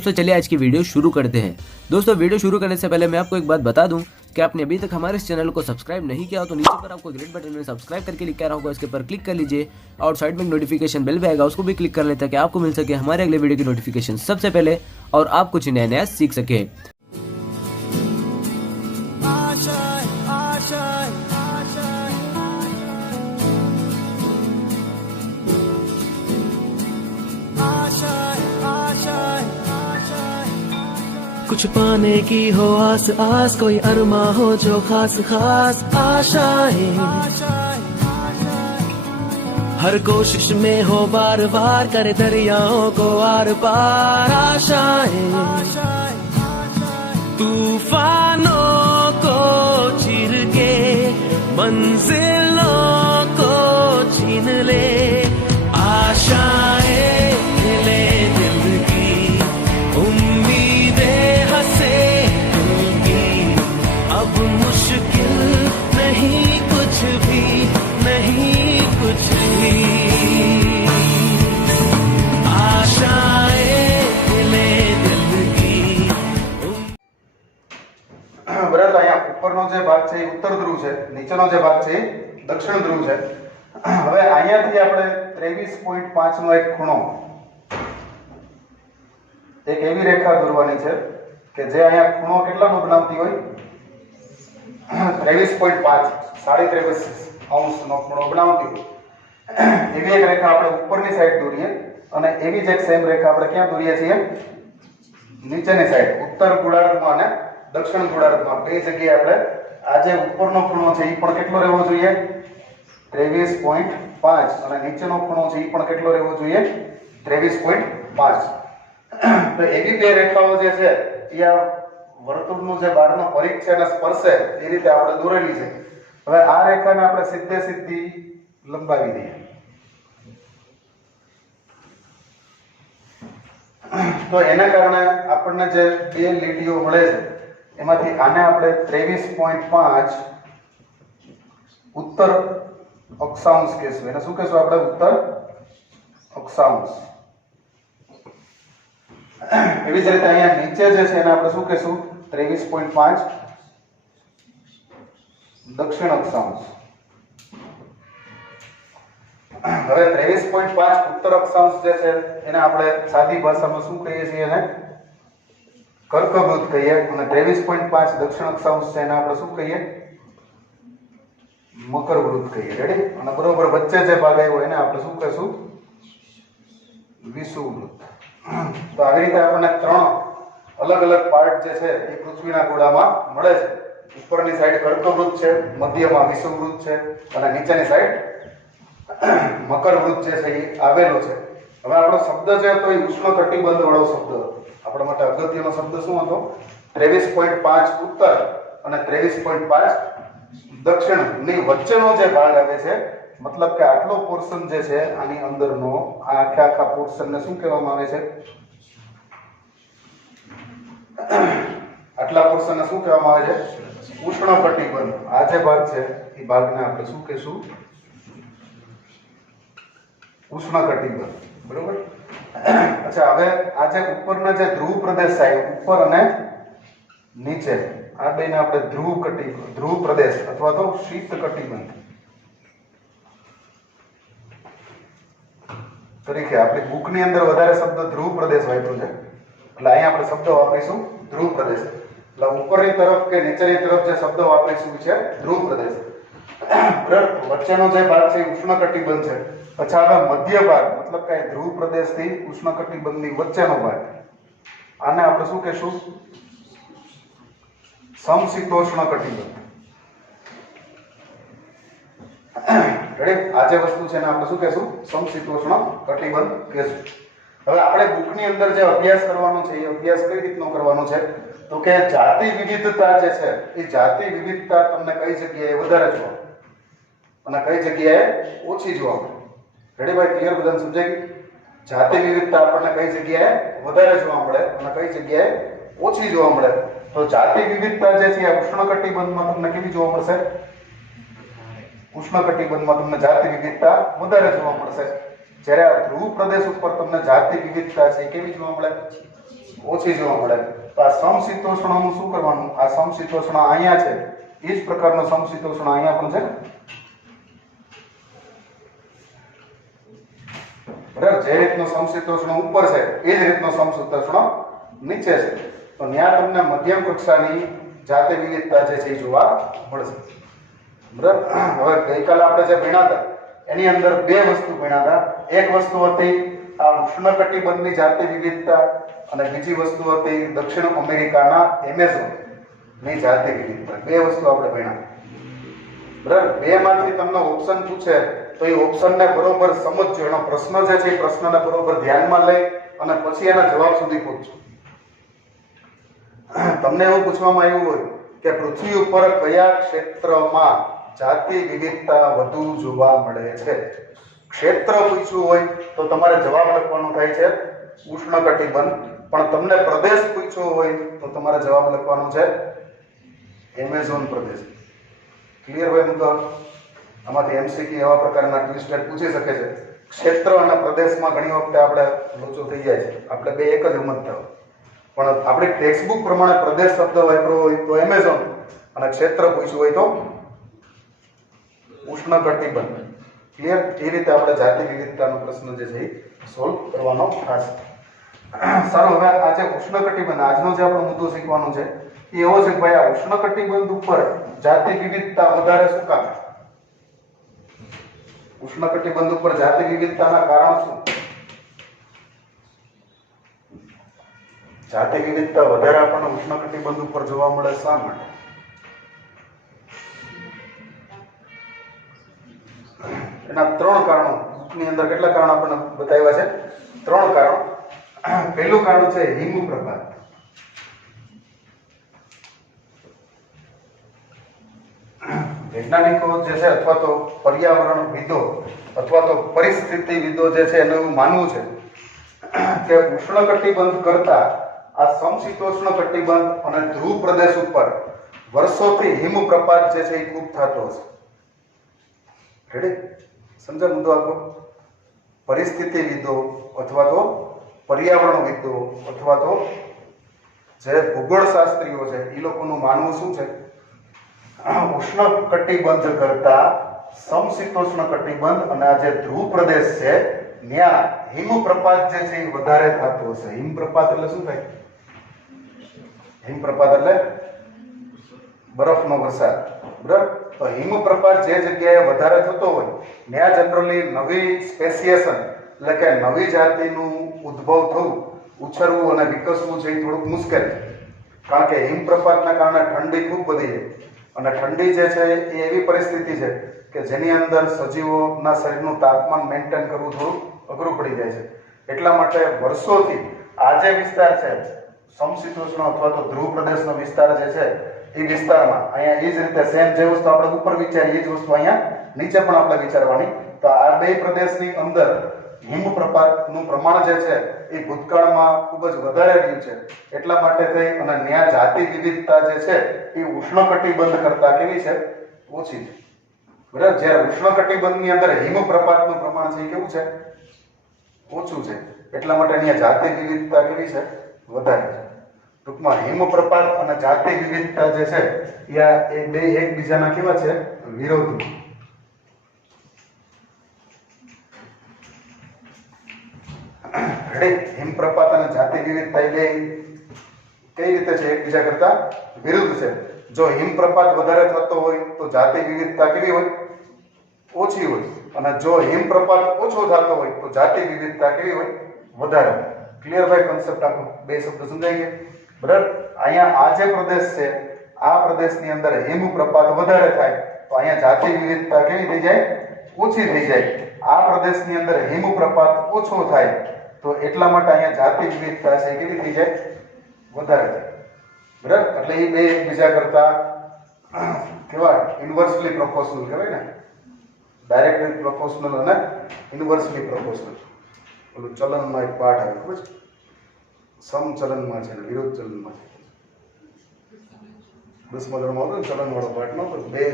दोस्तों चलिए आज की वीडियो शुरू करते हैं। दोस्तों वीडियो शुरू करने से पहले मैं आपको एक बात बता दूं कि आपने अभी तक हमारे इस चैनल को सब्सक्राइब नहीं किया हो तो नीचे पर आपको ग्रीन बटन में सब्सक्राइब करके लिखा रहा होगा, इसके ऊपर क्लिक कर लीजिए और साइड में नोटिफिकेशन बेल भी आएगा, उसको भी क्लिक कर लें ताकि आपको मिल सके हमारे अगले वीडियो की नोटिफिकेशन सबसे पहले और आप कुछ नया नया सीख सके। कुछ पाने की हो आस आस, कोई अरमा हो जो खास खास आशाएं, हर कोशिश में हो बार बार, करे दरियाओं को आर पार आशाएं, तूफानों को चीर के मंजिलों को छीन ले आशाएं, ले दिल की उम्मीदें हंसे दिल की, अब मुश्किल नहीं कुछ भी, नहीं कुछ भी, आशाएं ले दिल की। बराबर અહીંયા ઉપરનો જે ભાગ છે એ ઉત્તર ધ્રુવ છે, નીચેનો જે ભાગ છે એ દક્ષિણ ધ્રુવ છે। હવે અહીંયાથી આપણે 23.5 નો એક ખૂણો, એક એવી રેખા દોરવાની છે કે જે અહીંયા ખૂણો કેટલાનો બનાવતી હોય, 23.5 23.5 નો ખૂણો બનાવતી હોય। એવી એક રેખા આપણે ઉપરની સાઈડ દોરીએ અને એવી જ એક સેમ રેખા આપણે ક્યાં દોરીએ છીએ, નીચેની સાઈડ, ઉત્તર ગોળાર્ધમાં અને દક્ષિણ ગોળાર્ધમાં બે જગ્યાએ આપણે આ જે ઉપરનો ખૂણો છે એ પણ કેટલો રહેવો જોઈએ, 23.5 અને નીચેનો ખૂણો છે એ પણ કેટલો રહેવો જોઈએ, 23.5। તો એવી બે રેખાઓ જે છે એ આ વર્તુળનો જે બહારનો પરિઘ છે એને સ્પર્શે એ રીતે આપણે દોરેલી છે। હવે આ રેખાને આપણે સીધે સીધી લંબાવી દઈએ તો એના કારણે આપણને જે બે લીટીઓ મળે છે એમાંથી આને આપણે 23.5 ઉત્તર અક્ષાંશ કહેશું। એને શું કહેશું આપણે, ઉત્તર અક્ષાંશ। એવી જ રીતે અહીંયા નીચે જે છે એને આપણે શું કહેશું, 23.5 દક્ષિણ અક્ષાંશ। હવે 23.5 ઉત્તર અક્ષાંશ જે છે એને આપણે સાદી ભાષામાં શું કહીએ છીએ, એને કર્કવૃત્ત કહીએ, અને 23.5 દક્ષિણ અક્ષાંશ છે એને આપણે શું કહીએ, મકરવૃત્ત કહીએ। રેડી? અને બરોબર વચ્ચે જે ભાગ આવ્યો એને આપણે શું કહીશું, વિષુવવૃત્ત। તો આવી રીતે આપણને ત્રણ અલગ અલગ પાર્ટ જે છે એ પૃથ્વીના ગોળામાં મળે છે। ઉપરની સાઈડ કર્કવૃત્ત છે, મધ્યમાં વિષુવવૃત્ત છે અને નીચેની સાઈડ મકરવૃત્ત જે છે એ આવેલો છે। હવે આપણો શબ્દ છે તો એ ઉષ્ણકટિબંધ વાળો શબ્દ આપણા માટે અગત્યનો શબ્દ શું હતો, 23.5 ઉત્તર અને 23.5 દક્ષિણ ની વચ્ચેનો જે ભાગ આવે છે, મતલબ કે આટલો પોર્શન જે છે આની અંદરનો આ આખા પોર્શનને શું કહેવામાં આવે છે, આટલા પોર્શનને શું કહેવામાં આવે છે, ઉષ્ણકટિબંધ। આ જે ભાગ છે એ ભાગને આપણે શું કહીશું, ઉષ્ણકટિબંધ। બરોબર? અચ્છા, હવે આ જે ઉપરના જે ધ્રુવ પ્રદેશ છે, ઉપર અને નીચે આ બેને આપણે ધ્રુવ પ્રદેશ અથવા તો શીત કટિબંધ તરીકે આપણી બુકની અંદર વધારે શબ્દ ધ્રુવ પ્રદેશ વાપર્યો છે, એટલે અહીંયા આપણે શબ્દ વાપરીશું ધ્રુવ પ્રદેશ। એટલે ઉપરની તરફ કે નીચેની તરફ જે શબ્દ વાપરીશું છે ધ્રુવ પ્રદેશ। વચ્ચેનો જે ભાગ છે ઉષ્ણકટિબંધ છે। પછી હવે મધ્ય ભાગ, મતલબ કે ધ્રુવ પ્રદેશથી ઉષ્ણકટિબંધની વચ્ચેનો ભાગ, આને આપણે શું કહીશું, સમશીતોષ્ણ કટિબંધ। આ જે વસ્તુ છે એને આપણે શું કહેશું, સમશીતોષ્ણ કટિબંધ કહેશું। હવે આપણે બુકની અંદર જે અભ્યાસ કરવાનો છે એ અભ્યાસ કઈ રીતનો કરવાનો છે, તો કે જાતિ વિવિધતા જે છે એ જાતિ વિવિધતા તમને કઈ જગ્યાએ વધારે જોવા અને કઈ જગ્યાએ ઓછી જોવા મળે। રેડી ભાઈ? ક્લિયર? બધાને સમજાય ગયું? જાતિ વિવિધતા આપણને કઈ જગ્યાએ વધારે જોવા મળે અને કઈ જગ્યાએ ઓછી જોવા મળે। તો જાતિ વિવિધતા જે છે ઉષ્ણકટિબંધમાં તમને કેવી જોવા મળશે, ઉષ્ણકટિબંધમાં તમને જાતિ વિવિધતા વધારે જોવા મળશે। જ્યારે આ ધ્રુવ પ્રદેશ ઉપર તમને જાતિ વિવિધતા છે કેવી જોવા મળે, ઓછી જોવા મળે. તો આ સમશીતોષ્ણનું શું કરવાનું? આ સમશીતોષ્ણ અહીંયા છે, એ જ પ્રકારનો સમશીતોષ્ણ અહીંયા પણ છે. બરાબર, જે રીતનો સમશીતોષ્ણ ઉપર છે એ જ રીતનો સમશીતોષ્ણ નીચે છે. તો ત્યાં તમને મધ્યમ કક્ષાની જાતિ વિવિધતા જે છે એ જોવા મળશે. બરાબર, હવે ગઈકાલે આપણે જે ભણ્યા હતા એની અંદર બે વસ્તુ ભણ્યા હતા. એક વસ્તુ હતી આ ઉષ્ણકટિબંધની જાતિ વિવિધતા અને બીજી વસ્તુ હતી દક્ષિણ અમેરિકાના એમેઝોનની જાતિ વિવિધતા. બે વસ્તુ આપણે ભણ્યા. બરાબર, બે માંથી તમને ઓપ્શન પૂછે તો એ ઓપ્શનને બરોબર સમજજો. એનો પ્રશ્ન જે છે એ પ્રશ્નને બરોબર ધ્યાનમાં લઈ અને પછી એના જવાબ સુધી પહોંચજો. તમને એવું પૂછવામાં આવ્યું હોય કે પૃથ્વી ઉપર કયા ક્ષેત્રમાં જાતિ વિવિધતા વધુ જોવા મળે છે? ક્ષેત્ર પૂછ્યું હોય તો તમારે જવાબ લખવાનો થાય છે ઉષ્ણકટિબંધ. પણ તમને પ્રદેશ પૂછ્યો હોય તો તમારે જવાબ લખવાનો છે એમેઝોન પ્રદેશ. ક્લિયર હોય? તો આમાંથી એમસીક્યુ એવા પ્રકારના ટ્વિસ્ટેડ પૂછી શકે છે. ક્ષેત્ર અને પ્રદેશમાં ઘણી વખતે આપણે લોચો થઈ જાય છે. આપણે બે એક જ સમજતા હોય, પણ આપણી ટેક્સ્ટબુક પ્રમાણે પ્રદેશ શબ્દ વાપર્યો હોય તો એમેઝોન અને ક્ષેત્ર પૂછ્યું હોય તો ઉષ્ણકટિબંધ. ક્લિયર? એ રીતે આપણે જાતિ વિવિધતાનો પ્રશ્ન જે છે એ સોલ્વ કરવાનો થશે. સારું, હવે આ જે ઉષ્ણકટિબંધ આજનો જે આપણો મુદ્દો શીખવાનો છે એ એવો છે કે ભાઈ આ ઉષ્ણકટિબંધ ઉપર જાતિ વિવિધતા વધારે શું કામ? ઉષ્ણકટિબંધ ઉપર જાતિ વિવિધતાના કારણ શું? જાતિ વિવિધતા વધારે આપણને ઉષ્ણકટિબંધ ઉપર જોવા મળે શા માટે? એના ત્રણ કારણો બુકની અંદર કેટલા કારણો આપણને બતાવ્યા છે? ત્રણ કારણો. પહેલું કારણ છે હિમપ્રપાત. વૈજ્ઞાનિકો જે છે અથવા તો પર્યાવરણવિદો અથવા તો પરિસ્થિતિવિદો જે છે એનું એવું માનવું છે કે ઉષ્ણકટિબંધ કરતા આ સમશીતોષ્ણ કટિબંધ અને ધ્રુવ પ્રદેશ ઉપર વર્ષોથી હિમપ્રપાત જે છે એ ખૂબ થતો હશે. રેડી? સમજો મુદ્દો આખો? પરિસ્થિતિવિદો અથવા તો પર્યાવરણવિદો અથવા તો જે ભૂગોળશાસ્ત્રીઓ છે એ લોકોનું માનવું શું છે? ઉષ્ણ કટિબંધ કરતા સમશીતોષ્ણ કટિબંધ અને આ જે ધ્રુવ પ્રદેશ છે ત્યાં હિમપ્રપાત જે છે એ વધારે થતો હશે. હિમપ્રપાત એટલે શું થાય? હિમપ્રપાત એટલે બરફનો વરસાદ. બરાબર, તો હિમપ્રપાત જે જગ્યાએ વધારે થતો હોય ત્યાં જનરલી નવી સ્પેસિએશન એટલે કે નવી જાતિનું ઉદ્ભવ થવું, ઉછરવું અને વિકસવું છે એ થોડુંક મુશ્કેલ છે. કારણ કે હિમપ્રપાતના કારણે ઠંડી ખૂબ વધી જાય અને ઠંડી જે છે એ એવી પરિસ્થિતિ છે કે જેની અંદર સજીવોના શરીરનું તાપમાન મેન્ટેન કરવું થોડું અઘરું પડી જાય છે. એટલા માટે વર્ષોથી આ જે વિસ્તાર છે સમશીતોષ્ણ અથવા તો ધ્રુવ પ્રદેશનો વિસ્તાર જે છે એ વિસ્તારમાં અહીંયા એ જ રીતે સેમ જે વસ્તુ આપણે ઉપર વિચારીએ એ જ વસ્તુ અહીંયા નીચે પણ આપણે વિચારવાની. તો આ બે પ્રદેશની અંદર હિમપ્રપાતનું પ્રમાણ જે છે એ ભૂતકાળમાં ખૂબ જ વધારે રહ્યું છે. એટલા માટે થઈ અને ત્યાં જાતિ વિવિધતા જે છે એ ઉષ્ણકટિબંધ કરતા કેવી છે? ઓછી છે. બરાબર, જ્યારે ઉષ્ણકટિબંધની અંદર હિમપ્રપાતનું પ્રમાણ છે એ કેવું છે? ઓછું છે. એટલા માટે અહીંયા જાતિ વિવિધતા કેવી છે? વધારે છે. ટૂંકમાં હિમપ્રપાત અને જાતિ વિવિધતા જે છે એ બે એકબીજાના કેવા છે? વિરોધી. હિમપ્રપાત અને જાતિ વિવિધતા એ બે કઈ રીતે છે? એકબીજા કરતા વિરુદ્ધ છે. જો હિમપ્રપાત વધારે થતો હોય તો જાતિ વિવિધતા કેવી હોય? ઓછી હોય. અને જો હિમપ્રપાત ઓછો થતો હોય તો જાતિ વિવિધતા કેવી હોય? વધારે. ક્લિયર ભાઈ કોન્સેપ્ટ આખો? બે શબ્દ સમજાઈ ગયા? બરાબર, અહીંયા આ જે પ્રદેશ છે આ પ્રદેશની અંદર હિમપ્રપાત વધારે થાય તો અહીંયા જાતિ વિવિધતા કેવી થઈ જાય? ઓછી થઈ જાય. આ પ્રદેશની અંદર હિમપ્રપાત ઓછો થાય તો એટલા માટે અહીંયા જાતિ વિવિધતા છે કેવી થઈ જાય? વધારે થાય. બરાબર, એટલે એ બે એકબીજા કરતા કેવા? ઇન્વર્સલી પ્રોપોર્શનલ કહેવાય ને. ડાયરેક્ટલી પ્રોપોર્શનલ અને ઇન્વર્સલી પ્રોપોર્શનલ. ઓલું ચલનમાં એક પાઠ આવે ખબર છે? સમચલનમાં છે વિરુદ્ધ ચલનમાં છે. 10મા ધોરણમાં હતો ચલન વાળો પાઠ નો. બે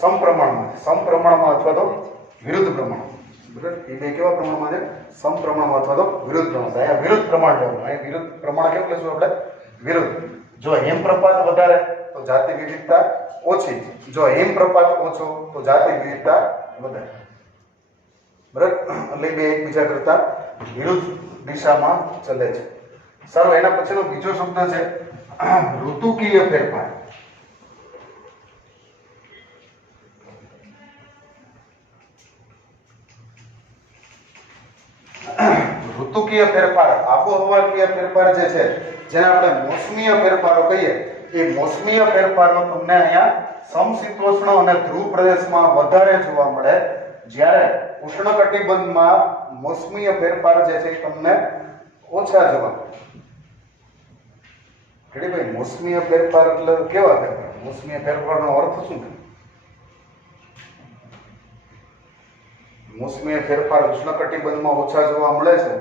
સમપ્રમાણમાં અથવા તો વિરુદ્ધ પ્રમાણ. બરાબર, એ બે કેવા પ્રમાણમાં છે? સમપ્રમાણમાં અથવા તો વિરુદ્ધ પ્રમાણ. અહીંયા વિરુદ્ધ પ્રમાણ લેવાનું. અહીંયા વિરુદ્ધ પ્રમાણ કેવું લેશું આપણે? વિરુદ્ધ. જો હિમપ્રપાત વધારે તો જાતિ વિવિધતા ઓછી, જો હિમપ્રપાત ઓછો તો જાતિ વિવિધતા વધારે. બરાબર, એટલે બે એકબીજા કરતા વિરુદ્ધ દિશામાં ચાલે છે. સારું, એના પછીનો બીજો શબ્દ છે ઋતુકીય ફેરફાર. ઋતુકીય ફેરફાર, આબોહવાકીય ફેરફાર જે છે, જેને આપણે મોસમીય ફેરફારો કહીએ, એ મોસમીય ફેરફારો તમને અહીંયા સમશીતોષ્ણ અને ધ્રુવ પ્રદેશમાં વધારે જોવા મળે, જ્યારે ઉષ્ણકટિબંધમાં મોસમીય ફેરફાર જે છે એ તમને ઓછા જોવા મળે. ભાઈ, મોસમીય ફેરફાર એટલે કેવા ફેરફાર? મોસમીય ફેરફારનો અર્થ શું છે? મોસમીય ફેરફાર ઉષ્ણકટિબંધમાં ઓછા જોવા મળે છે,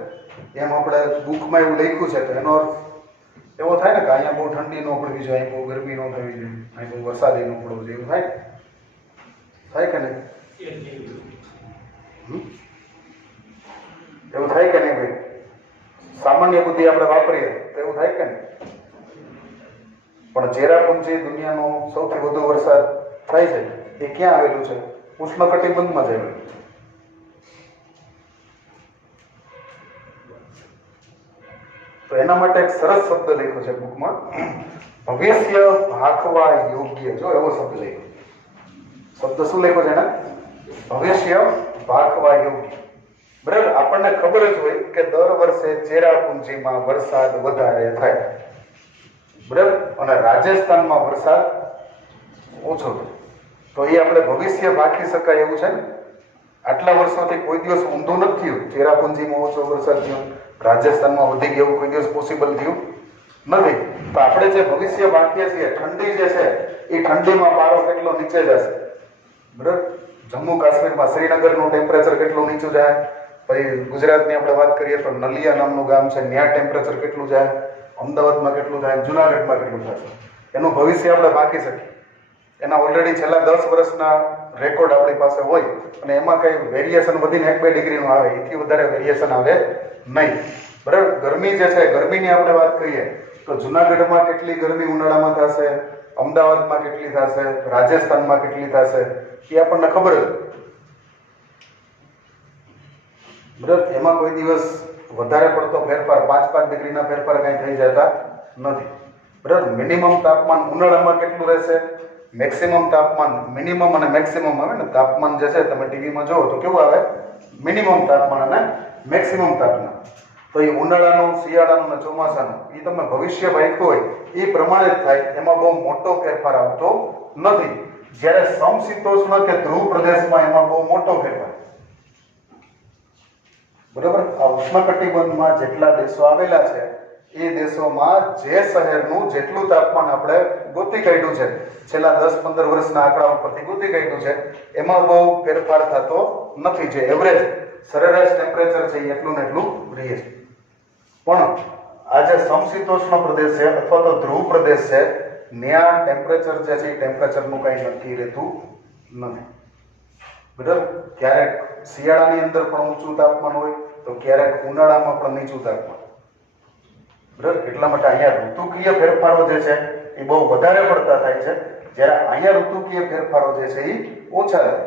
એમ આપણે બુકમાં એવું લખ્યું છે, તો એનો અર્થ એવો થાય ને કે અહીંયા બહુ ઠંડી ન પડવી જોઈએ, અહીં બહુ ગરમી ન થવી જોઈએ, અહીં બહુ વરસાદ ન પડવો જોઈએ, એવું થાય કે નહીં? એવું થાય કે નહીં ભાઈ? સામાન્ય બુદ્ધિ આપણે વાપરીએ તો એવું થાય કે નહીં? પણ ચેરાપુંજી દુનિયાનો સૌથી વધુ વરસાદ થાય છે એ ક્યાં આવેલું છે? ઉષ્ણકટિબંધમાં જ આવેલું છે. તો એના માટે એક સરસ શબ્દ લખ્યો છે બુકમાં, ભવિષ્ય ભાખવા યોગ્ય. જો એવો શબ્દ લખ્યો. શબ્દ શું લખ્યો છે એના? ભવિષ્ય ભાખવા યોગ્ય. બરાબર, આપણને ખબર જ હોય કે દર વર્ષે ચેરાપુંજીમાં વરસાદ વધારે થાય, બરાબર, અને રાજસ્થાનમાં વરસાદ ઓછો થાય. તો એ આપણે ભવિષ્ય ભાખી શકાય એવું છે ને? આટલા વર્ષોથી કોઈ દિવસ ઊંધું નથી થયું. ચેરાપુંજીમાં ઓછો વરસાદ થયો, રાજસ્થાનમાં વધી ગયો, કોઈ દિવસ પોસિબલ થયું નથી. તો આપણે જે ભવિષ્ય ભાખીએ છીએ, ઠંડી જે છે એ ઠંડીમાં પારો કેટલો નીચે જશે, બરાબર. જમ્મુ કાશ્મીરમાં શ્રીનગરનું ટેમ્પરેચર કેટલું નીચું જાય, પછી ગુજરાતની આપણે વાત કરીએ તો નલિયા નામનું ગામ છે, ત્યાં ટેમ્પરેચર કેટલું જાય, અમદાવાદમાં કેટલું થાય, જુનાગઢમાં કેટલું થશે, એનું ભવિષ્ય આપણે ભાંકી શકીએ. એના ઓલરેડી છેલ્લા 10 વર્ષના રેકોર્ડ આપણી પાસે હોય, અને એમાં કઈ વેરિએશન વધીને 1-2 ડિગ્રીનું આવે, એથી વધારે વેરિએશન આવે નહીં, બરાબર. ગરમી જે છે, ગરમીની આપણે વાત કરીએ તો જુનાગઢમાં કેટલી ગરમી ઉનાળામાં થશે, અમદાવાદમાં કેટલી થશે, રાજસ્થાનમાં કેટલી થશે, એ આપણને ખબર જ, બરાબર. એમાં કોઈ દિવસ વધારે પડતો ફેરફાર 5-5 ડિગ્રીના ફેરફાર કઈ થઈ જતા નથી, બરાબર. મિનિમમ તાપમાન ઉનાળામાં કેટલું રહેશે, મેક્સિમમ તાપમાન, મિનિમમ અને મેક્સિમમ આવે ને, તાપમાન જે છે તમે ટીવીમાં જોવો તો કેવું આવે? મિનિમમ તાપમાન અને મેક્સિમમ તાપમાન. તો એ ઉનાળાનું, શિયાળાનું અને ચોમાસાનું એ તમે ભવિષ્ય ભાખ્યું હોય એ પ્રમાણે જ થાય, એમાં બહુ મોટો ફેરફાર આવતો નથી. જ્યારે સમશીતોષ્ણ કે ધ્રુવ પ્રદેશમાં એમાં બહુ મોટો ફેરફાર, બરાબર. આ ઉષ્ણકટિબંધમાં જેટલા દેશો આવેલા છે એ દેશોમાં જે શહેરનું જેટલું તાપમાન આપણે ગોતી કાઢ્યું છે, છેલ્લા 10-15 વર્ષના આંકડા ઉપરથી ગોતી કાઢ્યું છે, એમાં બહુ ફેરફાર થતો નથી. જે એવરેજ સરેરાશ ટેમ્પરેચર છે એ એટલું ને એટલું રહે છે. પણ આ જે સમશીતોષ્ણ પ્રદેશ છે અથવા તો ધ્રુવ પ્રદેશ છે, ત્યાં ટેમ્પરેચર જે છે એ ટેમ્પરેચરનું કંઈ નક્કી રહેતું નથી, બરાબર. ક્યારેક શિયાળાની અંદર પણ ઊંચું તાપમાન હોય તો ક્યારેક ઉનાળામાં પણ નીચું તાપમાન, બરાબર. એટલા માટે અહીંયા ઋતુકીય ફેરફારો જે છે એ બહુ વધારે પડતા થાય છે, જ્યારે અહીંયા ઋતુકીય ફેરફારો જે છે એ ઓછા થાય,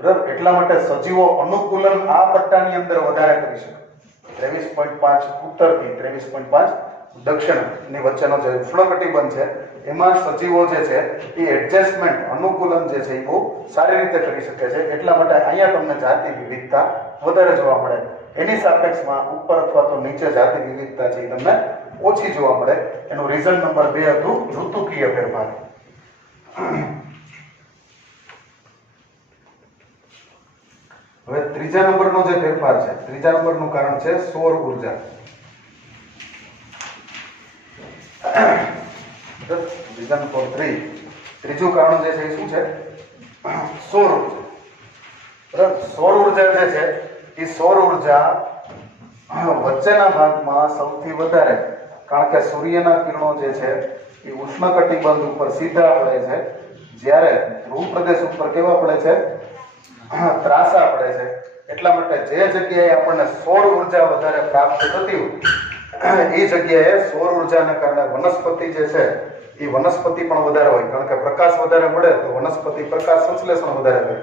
બરાબર. એટલા માટે સજીવો અનુકૂલન આ પટ્ટાની અંદર વધારે કરી શકે. 23.5 ઉત્તરથી 23.5 દક્ષિણની વચ્ચેનો જે ઉષ્ણકટિબંધ છે એમાં સજીવો જે છે એ એડજસ્ટમેન્ટ, અનુકૂલન જે છે એ બહુ સારી રીતે કરી શકે છે. એટલા માટે અહીંયા તમને જાતિ વિવિધતા વધારે જોવા મળે. એની સાપેક્ષમાં ઉપર અથવા તો નીચે જાતિ વિવિધતા છે એ તમને ઓછી જોવા મળે. એનું રીઝન નંબર 2 હતું ઋતુકીય ફેરફાર. હવે ત્રીજા નંબરનો જે ફેરફાર છે, ત્રીજા નંબરનું કારણ છે સૌર ઉર્જા. રીઝન નંબર 3, ત્રીજું કારણ જે છે એ શું છે? સૌર ઉર્જા, બરાબર. સૌર ઉર્જા જે છે એ સૌર ઉર્જા વચ્ચેના ભાગમાં સૌથી વધારે, કારણ કે સૂર્યના કિરણો જે છે એ ઉષ્ણકટિબંધ ઉપર સીધા પડે છે, જ્યારે ધ્રુવ પ્રદેશ ઉપર કેવા પડે છે? ત્રાંસા પડે છે. એટલા માટે જે જગ્યાએ આપણને સૌર ઉર્જા વધારે પ્રાપ્ત થતી હોય એ જગ્યાએ સૌર ઉર્જાને કારણે વનસ્પતિ જે છે એ વનસ્પતિ પણ વધારે હોય, કારણ કે પ્રકાશ વધારે મળે તો વનસ્પતિ પ્રકાશ સંશ્લેષણ વધારે કરે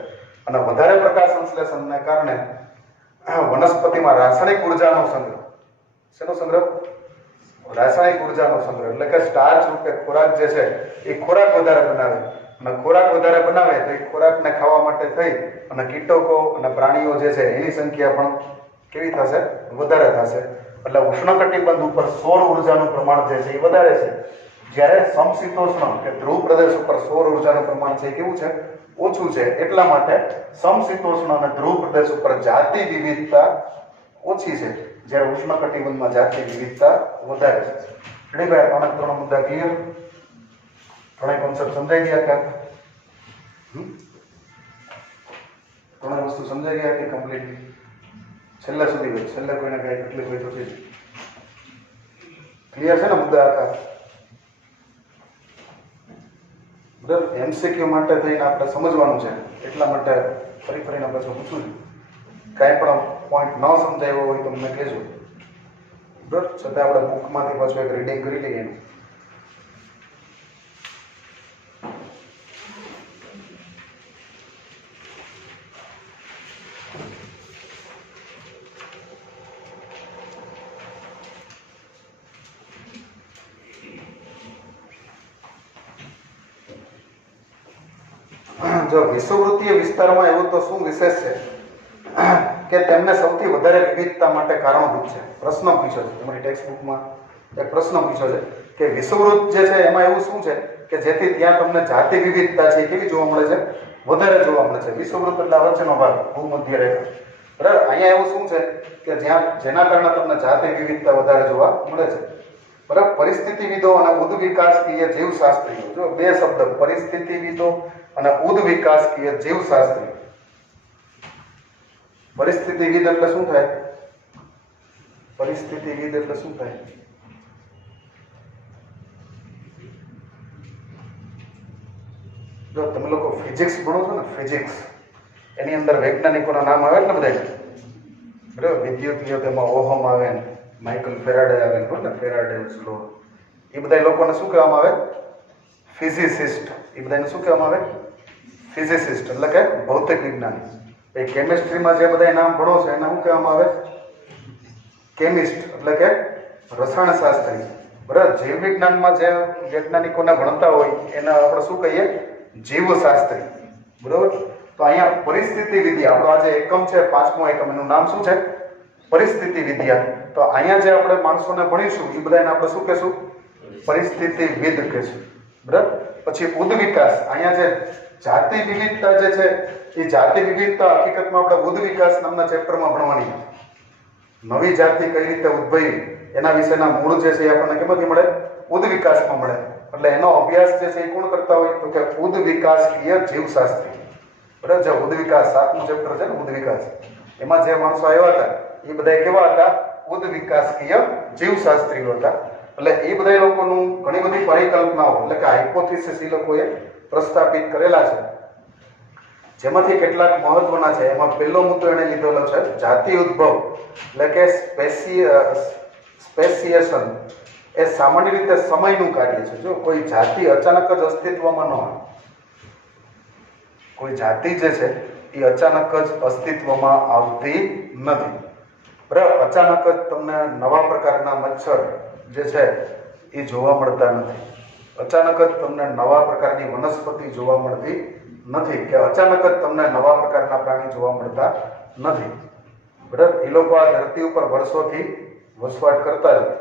અને વધારે પ્રકાશ સંશ્લેષણને કારણે વનસ્પતિમાં રાસાયણિક ઉર્જાનો સંગ્રહ, શેનો સંગ્રહ? રાસાયણિક ઉર્જાનો સંગ્રહ, એટલે કે સ્ટાર્ચ રૂપે ખોરાક જે છે એ ખોરાક વધારે બનાવે અને ખોરાક વધારે બનાવે તો એ ખોરાકને ખાવા માટે થઈ અને કીટકો અને પ્રાણીઓ જે છે એની સંખ્યા પણ કેવી થશે? વધારે થશે. એટલે ઉષ્ણકટિબંધ ઉપર સૌર ઉર્જાનું પ્રમાણ જે છે એ વધારે છે, જ્યારે સમશીતોષ્ણ કે ધ્રુવ પ્રદેશ ઉપર સૌર ઉર્જાનું પ્રમાણ છે કેવું છે? ઓછું છે. એટલા માટે સમશીતોષ્ણ અને ધ્રુવ પ્રદેશ ઉપર જાતિ વિવિધતા ઓછી છે, જ્યારે ઉષ્ણકટિબંધમાં જાતિ વિવિધતા વધારે છે. રેડીભાઈ, ત્રણ મુદ્દા ક્લિયર? ત્રણેય કોન્સેપ્ટ સમજાઈ ગયા કે ત્રણેય વસ્તુ સમજાઈ ગયા કે કમ્પ્લીટલી? છેલ્લે સુધી હોય, છેલ્લે કોઈને કઈ તકલીફ હોય તો ક્લિયર છે ને મુદ્દા આખા? બરાબર. એમસીક્યુ માટે થઈને આપણે સમજવાનું છે, એટલા માટે ફરીને પાછું પૂછું છું. કાંઈ પણ પોઈન્ટ ન સમજાયો હોય તો મને કહેજો. બરાબર. છતાં આપણે બુકમાંથી પાછું એક રીડિંગ કરી લઈએ. જો વિષુવવૃત્તીય વિસ્તારમાં એવું તો શું વિશેષ છે કે તેમને સૌથી વધારે વિવિધતા માટે કારણભૂત છે? પ્રશ્ન પૂછ્યો છે તમારી ટેક્સ્ટ બુકમાં, એક પ્રશ્ન પૂછ્યો છે કે વિષુવવૃત્ત જે છે એમાં એવું શું છે કે જેથી ત્યાં તમને જાતિ વિવિધતા છે કેવી જોવા મળે છે? વધારે જોવા મળે છે. વિષુવવૃત્ત એટલે વચ્ચેનો ભાગ, ભૂમધ્ય રેખા. બરાબર. અહીંયા એવું શું છે કે જેના કારણે તમને જાતિ વિવિધતા વધારે જોવા મળે છે. બરાબર. પરિસ્થિતિવિદો અને ઉદ્વિકાસકીય જીવશાસ્ત્રીઓ, જો બે શબ્દ, પરિસ્થિતિવિદો અને ઉદ્વિકાસકીય જીવશાસ્ત્રી. પરિસ્થિતિવિદ એટલે શું થાય? પરિસ્થિતિવિદ એટલે શું થાય? જો તમે લોકો ફિઝિક્સ ભણો છો ને, ફિઝિક્સ, એની અંદર વૈજ્ઞાનિકોના નામ આવે ને બધા, બરાબર? વિદ્યુતીય તેમાં ઓહમ આવે ને, માઇકલ ફેરાડે આવે ને, બરાબર ને, ફેરાડેઝ લો, એ બધા લોકોને શું કહેવામાં આવે? ફિઝિસિસ્ટ. એ બધાને શું કહેવામાં આવે? ફિઝિસિસ્ટ, એટલે કે ભૌતિક વિજ્ઞાની. એ કેમિસ્ટ્રીમાં જે બધા નામ ભણો છો એને શું કહેવામાં આવે? કેમિસ્ટ, એટલે કે રસાયણશાસ્ત્રી. બરાબર. જીવ વિજ્ઞાનમાં જે વૈજ્ઞાનિકોને ભણતા હોય એને આપણે શું કહીએ? જીવશાસ્ત્રી. બરાબર. તો અહીંયા પરિસ્થિતિ વિદ્યા, આપણો આજે એકમ છે, 5મો એકમ, એનું નામ શું છે? પરિસ્થિતિ વિદ્યા. તો અહીંયા જે આપણે માણસોને ભણીશું એ બધાને આપણે શું કહેશું? પરિસ્થિતિવિદ કહેશું. બરાબર. પછી ઉદ્વિકાસ, અહીંયા જે જાતિ વિવિધતા જે છે એ જાતિ વિવિધતા હકીકતમાં આપણે ઉદ્વિકાસ નામના ચેપ્ટરમાં ભણવાની. નવી જાતિ કઈ રીતે ઉદ્ભવી એના વિશેના મૂળ જે છે એ આપણને કેમાંથી મળે? ઉદ્વિકાસમાં મળે. એટલે એનો અભ્યાસ જે છે એ કોણ કરતા હોય? તો કે ઉદ્વિકાસકીય જીવશાસ્ત્રી. બરાબર. જે ઉદ્વિકાસ 7મું ચેપ્ટર છે ને, ઉદ્વિકાસ, એમાં જે માણસો આવ્યા હતા એ બધા કેવા હતા? ઉદ્વિકાસકીય જીવશાસ્ત્રીઓ હતા. એટલે એ બધા લોકોનું ઘણી બધી પરિકલ્પનાઓ, એટલે કે હાઇપોથિસિસ એ લોકોએ પ્રસ્થાપિત કરેલા છે, જેમાંથી કેટલાક મહત્વના છે. એમાં પહેલો મુદ્દો એને લીધેલો છે જાતિ ઉદ્ભવ, એટલે કે સ્પેસિએશન. એ સામાન્ય રીતે સમયનું કાર્ય છે. જો કોઈ જાતિ અચાનક જ અસ્તિત્વમાં ન આવે, કોઈ જાતિ જે છે એ અચાનક જ અસ્તિત્વમાં આવતી નથી. બરાબર. અચાનક જ તમને નવા પ્રકારના મચ્છર જે છે એ જોવા મળતા નથી. અચાનક જ તમને નવા પ્રકારની વનસ્પતિ જોવા મળતી નથી, કે અચાનક જ તમને નવા પ્રકારના પ્રાણી જોવા મળતા નથી. બરાબર. એ લોકો આ ધરતી ઉપર વર્ષોથી વસવાટ કરતા હતા,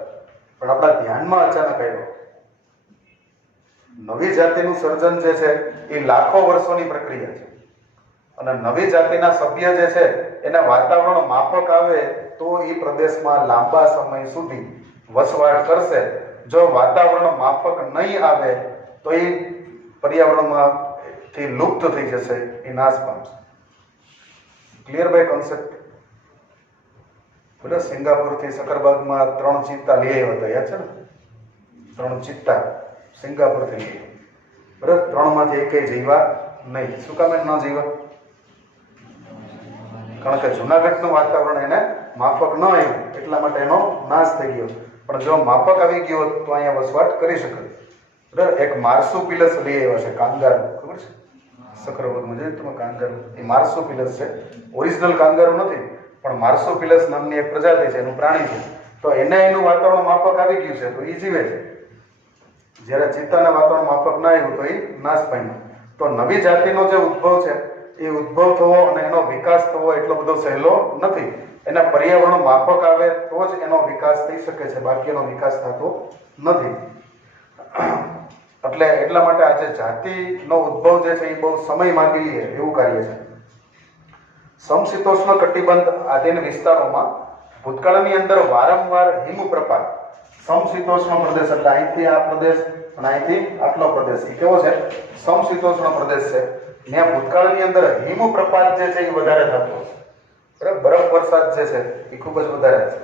પણ આપણા ધ્યાનમાં અચાનક આવ્યો. નવી જાતિનું સર્જન જે છે એ લાખો વર્ષોની પ્રક્રિયા છે, અને નવી જાતિના સભ્ય જે છે એને વાતાવરણ માફક આવે તો એ પ્રદેશમાં લાંબા સમય સુધી વસવાટ કરશે. જો વાતાવરણ માફક નહીં આવે તો એ પર્યાવરણમાંથી લુપ્ત થઈ જશે, એ નાશ પામશે. Clear by concept? બરાબર. સિંગાપુરથી સકરબાગમાં 3 ચિત્તા લઈ આવ્યા હતા, યાદ છે ને? 3 ચિત્તા સિંગાપુરથી લઈ આવ્યા. બરાબર. 3માંથી એકેય જીવા નહીં. શું કામ ન જીવા? કારણ કે જુનાગઢનું વાતાવરણ એને માફક ન આવ્યું એટલા માટે એનો નાશ થઈ ગયો. પણ જો માફક આવી ગયો તો અહીંયા વસવાટ કરી શકે. બરાબર. એક માર્સુપિલસ લઈ આવ્યા છે, કાંગારૂ, ખબર છે? સક્રવર્ગમાં જોઈએ તમે કાંગારૂ, એ માર્સુપિલસ છે. ઓરિજિનલ કાંગારૂ નથી, પણ માર્સુપિલસ નામની એક પ્રજાતિ છે, એનું પ્રાણી છે. તો એને એનું વાતાવરણ માફક આવી ગયું છે તો એ જીવે છે. જ્યારે ચિત્તાના વાતાવરણ માફક ના આવ્યું તો એ નાશ પામ્યો. તો નવી જાતિનો જે ઉદ્ભવ છે એ ઉદ્ભવ થવો અને એનો વિકાસ થવો એટલો બધો સહેલો નથી. એના પર્યાવરણ માફક આવે તો જ એનો વિકાસ થઈ શકે છે, બાકી એનો વિકાસ થતો નથી. એટલે એટલા માટે આજે જાતિનો ઉદ્ભવ જે છે એ બહુ સમય માંગી લે એવું કાર્ય છે. સમશીતોષ્ણ કટિબંધ આદિના વિસ્તારોમાં ભૂતકાળની અંદર વારંવાર હિમપ્રપાત, સમશીતોષ્ણ પ્રદેશ એટલે અહીંથી આ પ્રદેશ અને અહીંથી આટલો પ્રદેશ એ કેવો છે? સમશીતોષ્ણ પ્રદેશ છે. ત્યાં ભૂતકાળની અંદર હિમપ્રપાત જે છે એ વધારે થતો છે. બરાબર. બરફ વરસાદ જે છે એ ખૂબ જ વધારે છે.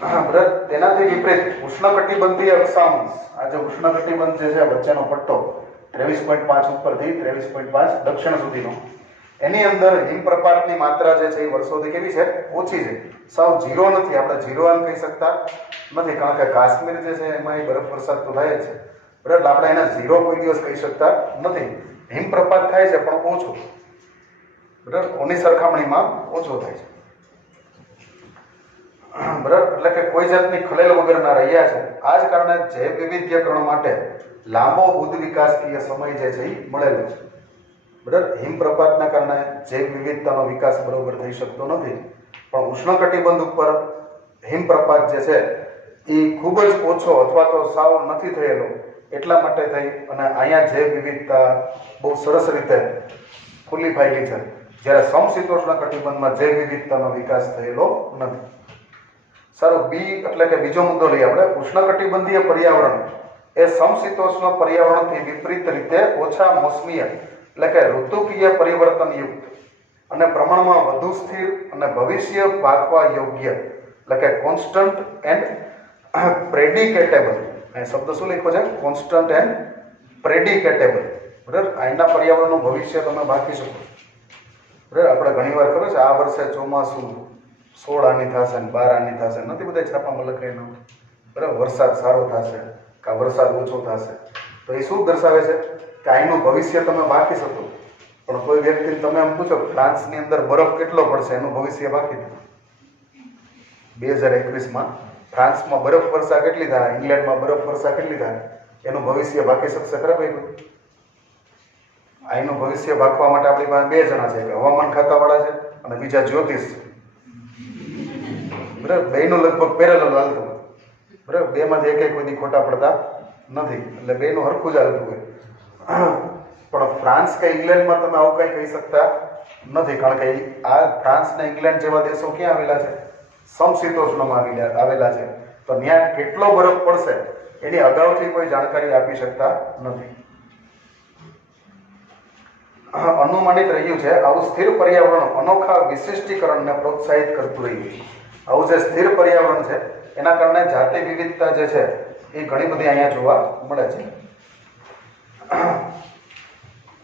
બરાબર. તેનાથી વિપરીત ઉષ્ણકટિબંધીય અક્ષાંશ, આ જે ઉષ્ણકટિબંધ જે છે વચ્ચેનો પટ્ટો 23.5 ઉપરથી 23.5 દક્ષિણ સુધીનો, એની અંદર હિમપ્રપાતની માત્રા જે છે એ વર્ષોથી કેવી છે? ઓછી છે. સાવ ઝીરો નથી. આપણે ઝીરો એમ કહી શકતા નથી, કારણ કે કાશ્મીર જે છે એમાં બરફ વરસાદ તો થાય જ છે. બરાબર. આપણે એને ઝીરો કોઈ દિવસ કહી શકતા નથી. હિમપ્રપાત થાય છે પણ ઓછો. બરાબર. ઓની સરખામણીમાં ઓછો થાય છે. બરાબર. એટલે કે કોઈ જાતની ખલેલ વગરના રહ્યા છે. આ જ કારણે જૈવ વિવિધ્યકરણ માટે લાંબો બુદ્ધ વિકાસકીય સમય જે છે એ મળેલો છે. બરાબર. હિમપ્રપાતના કારણે જૈવ વિવિધતાનો વિકાસ બરોબર થઈ શકતો નથી. પણ ઉષ્ણકટિબંધ ઉપર હિમપ્રપાત જે છે એ ખૂબ જ ઓછો અથવા તો સાવ નથી થયેલો. એટલા માટે થઈ અને અહીંયા જૈવ વિવિધતા બહુ સરસ રીતે ખુલ્લી ફાયેલી છે. જ્યારે સમશીતોષ્ણ કટિબંધમાં જૈવ વિવિધતાનો વિકાસ થયેલો નથી. સારું. બી એટલે કે બીજો મુદ્દો લઈએ આપણે. ઉષ્ણકટિબંધીય પર્યાવરણ એ સમશીતોષ્ણ પર્યાવરણથી વિપરીત રીતે ઓછા મોસમીય એટલે કે ઋતુકીય પરિવર્તનયુક્ત અને પ્રમાણમાં વધુ સ્થિર અને ભવિષ્ય પાકવા યોગ્ય એટલે કે કોન્સ્ટન્ટ એન્ડ પ્રેડિકેટેબલ. આ શબ્દ શું લખ્યો છે? Constant and predictable. બરાબર. અહીંના પર્યાવરણનું ભવિષ્ય તમે બાકી શકો. બરાબર. આપણે ઘણીવાર ખબર છે આ વર્ષે ચોમાસું 16 આની થશે ને 12 આની થશે, નથી બધા છાપામાં લખાયેલું. બરાબર. વરસાદ સારો થશે કે વરસાદ ઓછો થશે. તો એ શું દર્શાવે છે? કે અહીંનું ભવિષ્ય તમે બાકી શકો. પણ કોઈ વ્યક્તિને તમે એમ પૂછો ફ્રાન્સની અંદર બરફ કેટલો પડશે, એનું ભવિષ્ય બાકી થયું. 2021માં ફ્રાન્સમાં બરફ વર્ષા કેટલી થાય, ઇંગ્લેન્ડમાં બરફ વર્ષા કેટલી થાય, એનું ભવિષ્ય બાકી શકશે ખરા ભાઈ? અહીંનું ભવિષ્ય બાકવા માટે આપણી પાસે બે જણા છે, હવામાન ખાતાવાળા છે અને બીજા જ્યોતિષ છે. બરાબર. બેયનું લગભગ પેરેલલ હાલતું. બરાબર. બેમાંથી એક કોઈ દી ખોટા પડતા નથી. એટલે બેયનું હરખું જ હાલતું હોય. પણ ફ્રાન્સ કે ઇંગ્લેન્ડમાં તમે આવું કંઈ કહી શકતા નથી, કારણ કે આ ફ્રાન્સ ને ઇંગ્લેન્ડ જેવા દેશો ક્યાં આવેલા છે? સમશીતોષ્ણમાં આવેલા છે. તો ત્યાં કેટલો બરફ પડશે એની અગાઉથી કોઈ જાણકારી આપી શકતા નથી. અનુમાનિત રહ્યું છે આવું સ્થિર પર્યાવરણ અનોખા વિશિષ્ટીકરણને પ્રોત્સાહિત કરતું રહ્યું છે. આવું જે સ્થિર પર્યાવરણ છે એના કારણે જાતિ વિવિધતા જે છે એ ઘણી બધી અહીંયા જોવા મળે છે.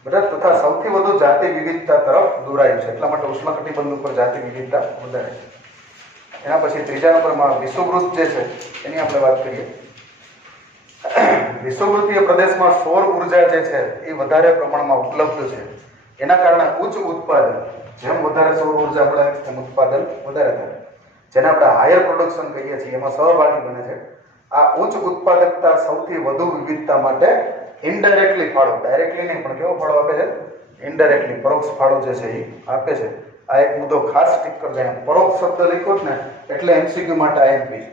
બરાબર. તથા સૌથી વધુ જાતિ વિવિધતા તરફ દોરાયું છે. એટલા માટે ઉષ્ણકટિબંધ ઉપર જાતિ વિવિધતા વધારે છે. એના પછી ત્રીજા નંબરમાં વિષુવવૃત્ત જે છે એની આપણે વાત કરીએ. વિષુવવૃત્તીય પ્રદેશમાં સૌર ઉર્જા જે છે એ વધારે પ્રમાણમાં ઉપલબ્ધ છે. એના કારણે ઉચ્ચ ઉત્પાદન, જેમ વધારે સૌર ઉર્જા મળે તેમ ઉત્પાદન વધારે થાય, જેને આપણે હાયર પ્રોડક્શન કહીએ છીએ, એમાં સહભાગી બને છે. આ ઉચ્ચ ઉત્પાદકતા સૌથી વધુ વિવિધતા માટે ઇનડાયરેક્ટલી ફાળો, ડાયરેક્ટલી નહીં પણ કેવો ફાળો આપે છે? ઇનડાયરેક્ટલી, પરોક્ષ ફાળો જે છે એ આપે છે. આ એક મુદ્દો ખાસ ટીક કરી જાય. પરોક્ષ શબ્દ લખ્યો છે ને એટલે એમસીક્યુ માટે આઈએમપી.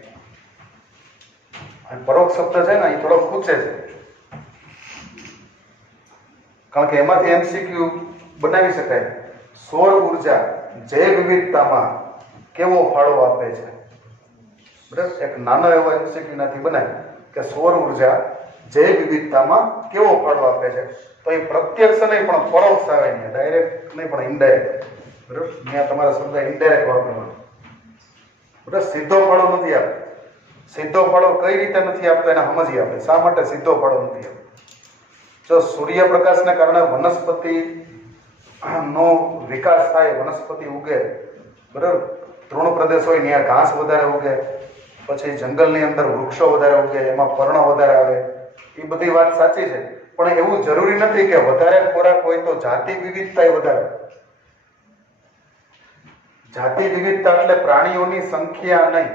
અને પરોક્ષ શબ્દ છે ને એ થોડો ખૂચે છે, કારણ કે એમાંથી એમસીક્યુ બનાવી શકાય. સૌર ઉર્જા જૈવ વિવિધતામાં કેવો ફાળો આપે છે? બરાબર. એક નાનો એવો એમસીક્યુ નાથી બનાય કે સૌર ઉર્જા જૈવ વિવિધતામાં કેવો ફાળો આપે છે. તો એ પ્રત્યક્ષ નહીં પણ પરોક્ષ આવે ને, ડાયરેક્ટ નહીં પણ ઇનડાયરેક્ટ. બરાબર. ત્યાં તમારા શબ્દ ઇનડાયરેક્ટ વાપરવાનો. બરાબર. સીધો ફાળો નથી આપતો. સીધો ફાળો કઈ રીતે નથી આપતો એને સમજી આપે. શા માટે સીધો ફાળો નથી આપતો? જો સૂર્યપ્રકાશને કારણે વનસ્પતિ નો વિકાસ થાય, વનસ્પતિ ઉગે, બરાબર, તૃણ પ્રદેશ હોય ત્યાં ઘાસ વધારે ઉગે, પછી જંગલની અંદર વૃક્ષો વધારે ઉગે, એમાં પર્ણ વધારે આવે, એ બધી વાત સાચી છે, પણ એવું જરૂરી નથી કે વધારે ખોરાક હોય તો જાતિ વિવિધતા વધારે. જાતિ વિવિધતા એટલે પ્રાણીઓની સંખ્યા નહીં.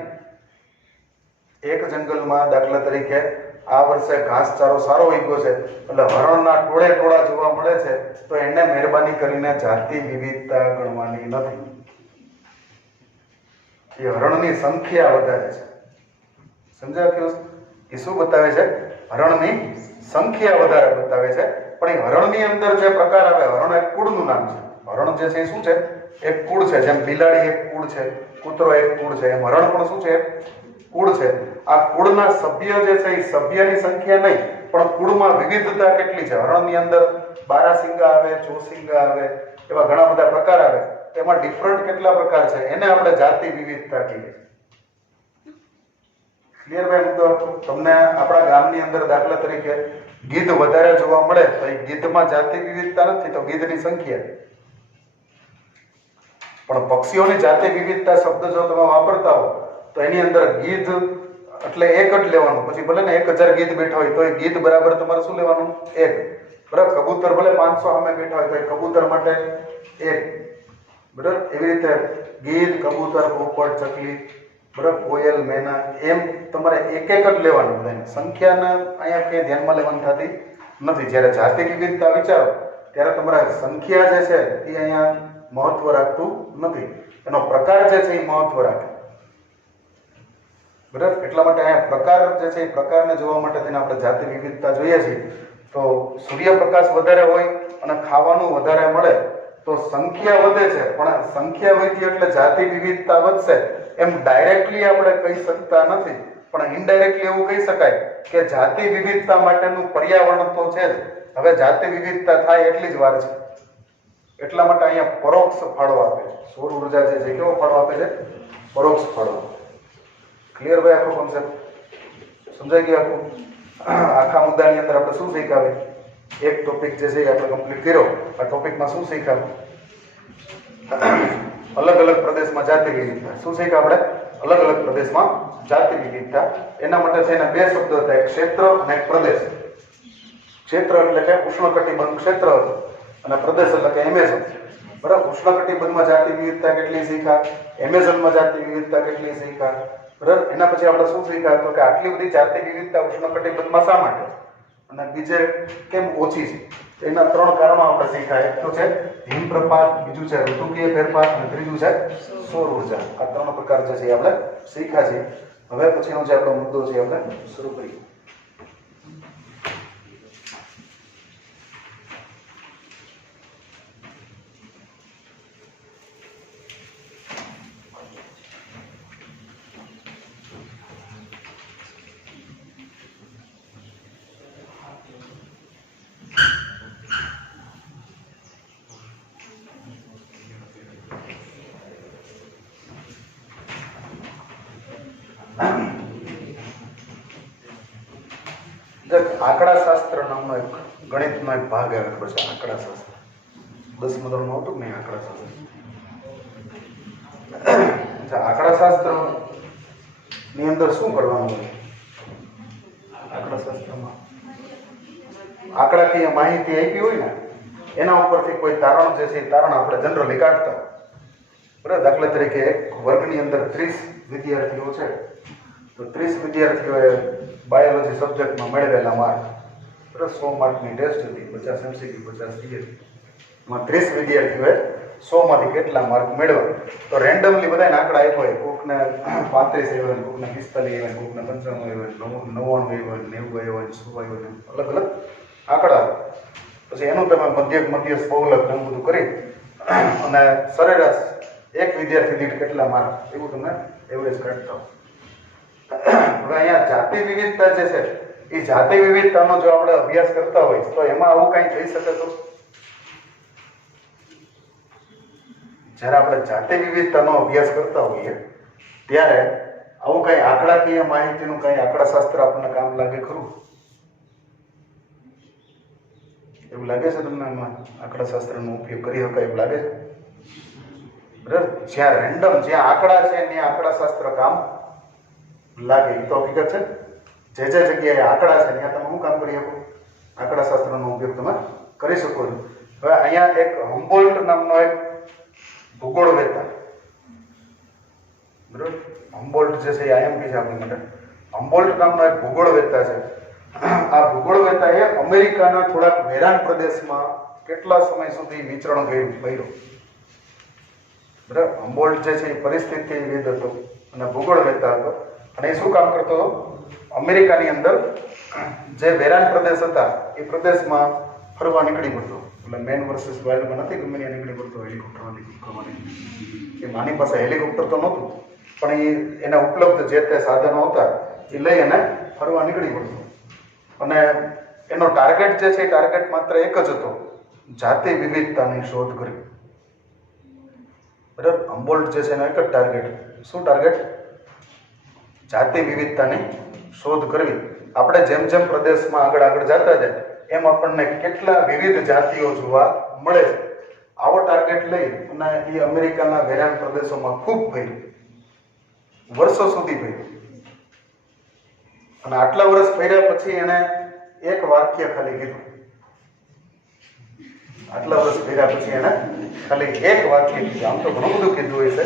એક જંગલમાં દાખલા તરીકે આ વર્ષે ઘાસચારો સારો ઉગ્યો છે એટલે હરણના ટોળે ટોળા જોવા મળે છે, તો એને મહેરબાની કરીને જાતિ વિવિધતા ગણવાની નથી. એ હરણની સંખ્યા વધારે છે. સમજાયું? એ શું બતાવે છે? હરણની સંખ્યા વધારે બતાવે છે. પણ એ હરણની અંદર જે પ્રકાર આવે, હરણ એક કુળનું નામ છે. હરણ જે છે એ શું છે? એક કુળ છે. જેમ બિલાડી એક કુળ છે, કૂતરો એક કુળ છે, એમ હરણ પણ શું છે? કુળ છે. આ કુળના સભ્ય જે છે એ સભ્યની સંખ્યા નહીં, પણ કુળમાં વિવિધતા કેટલી છે. હરણની અંદર 12 શીંગા આવે, 4 શીંગા આવે, એવા ઘણા બધા પ્રકાર આવે. એમાં ડિફરન્ટ કેટલા પ્રકાર છે એને આપણે જાતિ વિવિધતા કહીએ. ક્લિયર ભાઈ? તો તમને આપણા ગામની અંદર દાખલા તરીકે ગીધ વધારે જોવા મળે તો એ ગીધમાં જાતિ વિવિધતા નથી, તો ગીધની સંખ્યા. પણ પક્ષીઓની જાતિ વિવિધતા શબ્દ જો તમે વાપરતા હો તો એની અંદર ગીધ એટલે એક જ લેવાનું. પછી ભલે ને 1000 ગીધ બેઠા હોય તો એ ગીધ બરાબર તમારે શું લેવાનું? એક. બરાબર. કબૂતર ભલે 500 સામે બેઠા હોય તો એ કબૂતર માટે એક. બરાબર. એવી રીતે ગીધ, કબૂતર, પોપટ, ચકલી, બરાબર, કોયલ, મેના, એમ તમારે એક જ લેવાનું. બધાને સંખ્યાને અહીંયા કંઈ ધ્યાનમાં લેવાની થતી નથી. જ્યારે જાતિ વિવિધતા વિચારો ત્યારે તમારા સંખ્યા જે છે એ અહીંયા મહત્વ રાખતું નથી, એનો પ્રકાર જે છે એ મહત્વ રાખે. બરાબર. એટલા માટે અહીંયા પ્રકાર જે છે એ પ્રકારને જોવા માટે તેને આપણે જાતિ વિવિધતા જોઈએ છીએ. તો સૂર્યપ્રકાશ વધારે હોય અને ખાવાનું વધારે મળે તો સંખ્યા વધે છે, પણ સંખ્યા વધી એટલે જાતિ વિવિધતા વધશે એમ ડાયરેક્ટલી આપણે કહી શકતા નથી. પણ ઇનડાયરેક્ટલી એવું કહી શકાય કે જાતિ વિવિધતા માટેનું પર્યાવરણ તો છે જ. હવે જાતિ વિવિધતા થાય એટલી જ વાર છે. એટલા માટે અહીંયા પરોક્ષ ફાળો આપે છે. સૌર ઉર્જા જે છે કેવો ફાળો આપે છે? પરોક્ષ ફાળો. ક્લિયર ભાઈ? આખો કોન્સેપ્ટ સમજાઈ ગયો? આખા મુદ્દાની અંદર આપણે શું શીખાવે? એક ટોપિક જે છે એ આપણે કમ્પ્લીટ કર્યો. આ ટોપિકમાં શું શીખાવે? અલગ અલગ પ્રદેશમાં જાતિ વિવિધતા. શું શીખ્યા આપણે? અલગ અલગ પ્રદેશમાં જાતિ વિવિધતા. એના માટે થઈને 2 શબ્દો હતા, એક ક્ષેત્ર અને એક પ્રદેશ. ક્ષેત્ર એટલે કે ઉષ્ણકટિબંધ ક્ષેત્ર અને પ્રદેશ એટલે કે એમેઝોન. બરાબર. ઉષ્ણકટિબંધમાં જાતિ વિવિધતા કેટલી શીખ્યા, એમેઝોનમાં જાતિ વિવિધતા કેટલી શીખ્યા. બરાબર. એના પછી આપણે શું શીખ્યા તો કે આટલી બધી જાતિ વિવિધતા ઉષ્ણકટિબંધમાં શા માટે અને બીજે કેમ ઓછી છે? એના 3 કારણો આપણે શીખ્યા. એક તો છે હિમપ્રપાત, બીજું છે ઋતુકીય ફેરફાર અને ત્રીજું છે સૌર ઉર્જા. આ 3 પ્રકાર જે છે આપણે શીખ્યા છે. હવે પછીનો જે આપણો મુદ્દો છે આપણે શરૂ કરીએ. આંકડા શાસ્ત્ર નામનો એક ગણિતનો એક ભાગ આવે છે. આંકડા શાસ્ત્ર 10મા ધોરણમાં હતું ને આંકડા શાસ્ત્ર. આંકડા શાસ્ત્ર ની અંદર શું કરવાનું હોય? આંકડા શાસ્ત્રમાં આંકડાકીય માહિતી આપી હોય ને એના ઉપરથી કોઈ તારણ જે છે એ તારણ આપણે જનરલી કાઢતા. બરાબર. દાખલા તરીકે એક વર્ગની અંદર 30 વિદ્યાર્થીઓ છે તો 30 વિદ્યાર્થીઓએ બાયોલોજી સબ્જેક્ટમાં મેળવેલા માર્ક, બરાબર, 100 માર્કની ટેસ્ટ હતી, 50 MCQ 50 થિયરી. એમાં 30 વિદ્યાર્થીઓએ 100 માંથી કેટલા માર્ક મેળવ્યા તો રેન્ડમલી બધાને આંકડા આપ્યા હોય. કોકને 35 આવ્યા, કોકને 45 આવ્યા, કોકને 95 આવ્યા, 99 આવ્યા, 90 આવ્યા, 100 આવ્યા, અલગ અલગ આંકડા. પછી એનું તમે મધ્યક બહુલક એવું બધું કરી અને સરેરાશ એક વિદ્યાર્થી દીઠ કેટલા માર્ક એવું તમે એવરેજ કાઢતા હો. હવે અહીંયા જાતિ વિવિધતા જે છે એ જાતિ વિવિધતાનો જો આપણે અભ્યાસ કરતા હોય તો એમાં આવું કઈ થઈ શકે? તો જ્યારે આપણે જાતિ વિવિધતાનો અભ્યાસ કરતા હોઈએ ત્યારે આવું કઈ આંકડાકીય માહિતીનું કઈ આંકડાશાસ્ત્ર આપણને કામ લાગે ખરું? એવું એવું લાગે છે તમને આમાં આંકડાશાસ્ત્રનો ઉપયોગ કરી શકાય એવું લાગે છે? બરાબર, જ્યાં રેન્ડમ, જ્યાં આંકડા છે ત્યાં આંકડાશાસ્ત્ર કામ લાગે, એ તો હકીકત છે. જે જગ્યાએ આંકડા છે ત્યાં તમે શું કામ કરી શકો? આંકડાશાસ્ત્રનો ઉપયોગ તમે કરી શકો છો. હવે અહીંયા એક હમ્બોલ્ટ નામનો એક ભૂગોળવેત્તા, બરાબર, હમ્બોલ્ટ જે છે એ આઈએમપી છે આપણી માટે. હમ્બોલ્ટ નામનો એક ભૂગોળવેત્તા છે. આ ભૂગોળવેત્તાએ અમેરિકાના થોડાક વેરાન પ્રદેશમાં કેટલા સમય સુધી વિચરણ કર્યું. બરાબર, હમ્બોલ્ટ જે છે એ પરિસ્થિતિવિદ હતો અને ભૂગોળવેત્તા હતો. અને એ શું કામ કરતો હતો? અમેરિકાની અંદર જે વેરાન પ્રદેશ હતા એ પ્રદેશમાં ફરવા નીકળી પડતો. એટલે મેન વર્સિસ વાઇલ્ડમાં નથી ગમે ત્યાં નીકળી પડતો હેલિકોપ્ટરમાંથી ફરવાની. એ માની પાસે હેલિકોપ્ટર તો નહોતું, પણ એના ઉપલબ્ધ જે તે સાધનો હતા એ લઈ અને ફરવા નીકળી પડતો. અને એનો ટાર્ગેટ જે છે એ ટાર્ગેટ માત્ર એક જ હતો, જાતિ વિવિધતાની શોધ કરવી. બરાબર, હમ્બોલ્ટ જે છે એનો એક જ ટાર્ગેટ. શું ટાર્ગેટ? જાતિ વિવિધતાની શોધ કરવી. આપણે જેમ જેમ પ્રદેશમાં આગળ જતા જાય એમ આપણને કેટલા વિવિધ જાતિઓ જોવા મળે છે. આવો ટાર્ગેટ લઈ અને એ અમેરિકાના વેરાન પ્રદેશોમાં ખૂબ ફર્યું, વર્ષો સુધી ફર્યું. અને આટલા વર્ષ ફર્યા પછી એને એક વાક્ય ખાલી કીધું. આટલા વર્ષ ફર્યા પછી એને ખાલી એક વાક્ય કીધું. આમ તો ઘણું બધું કીધું હોય છે,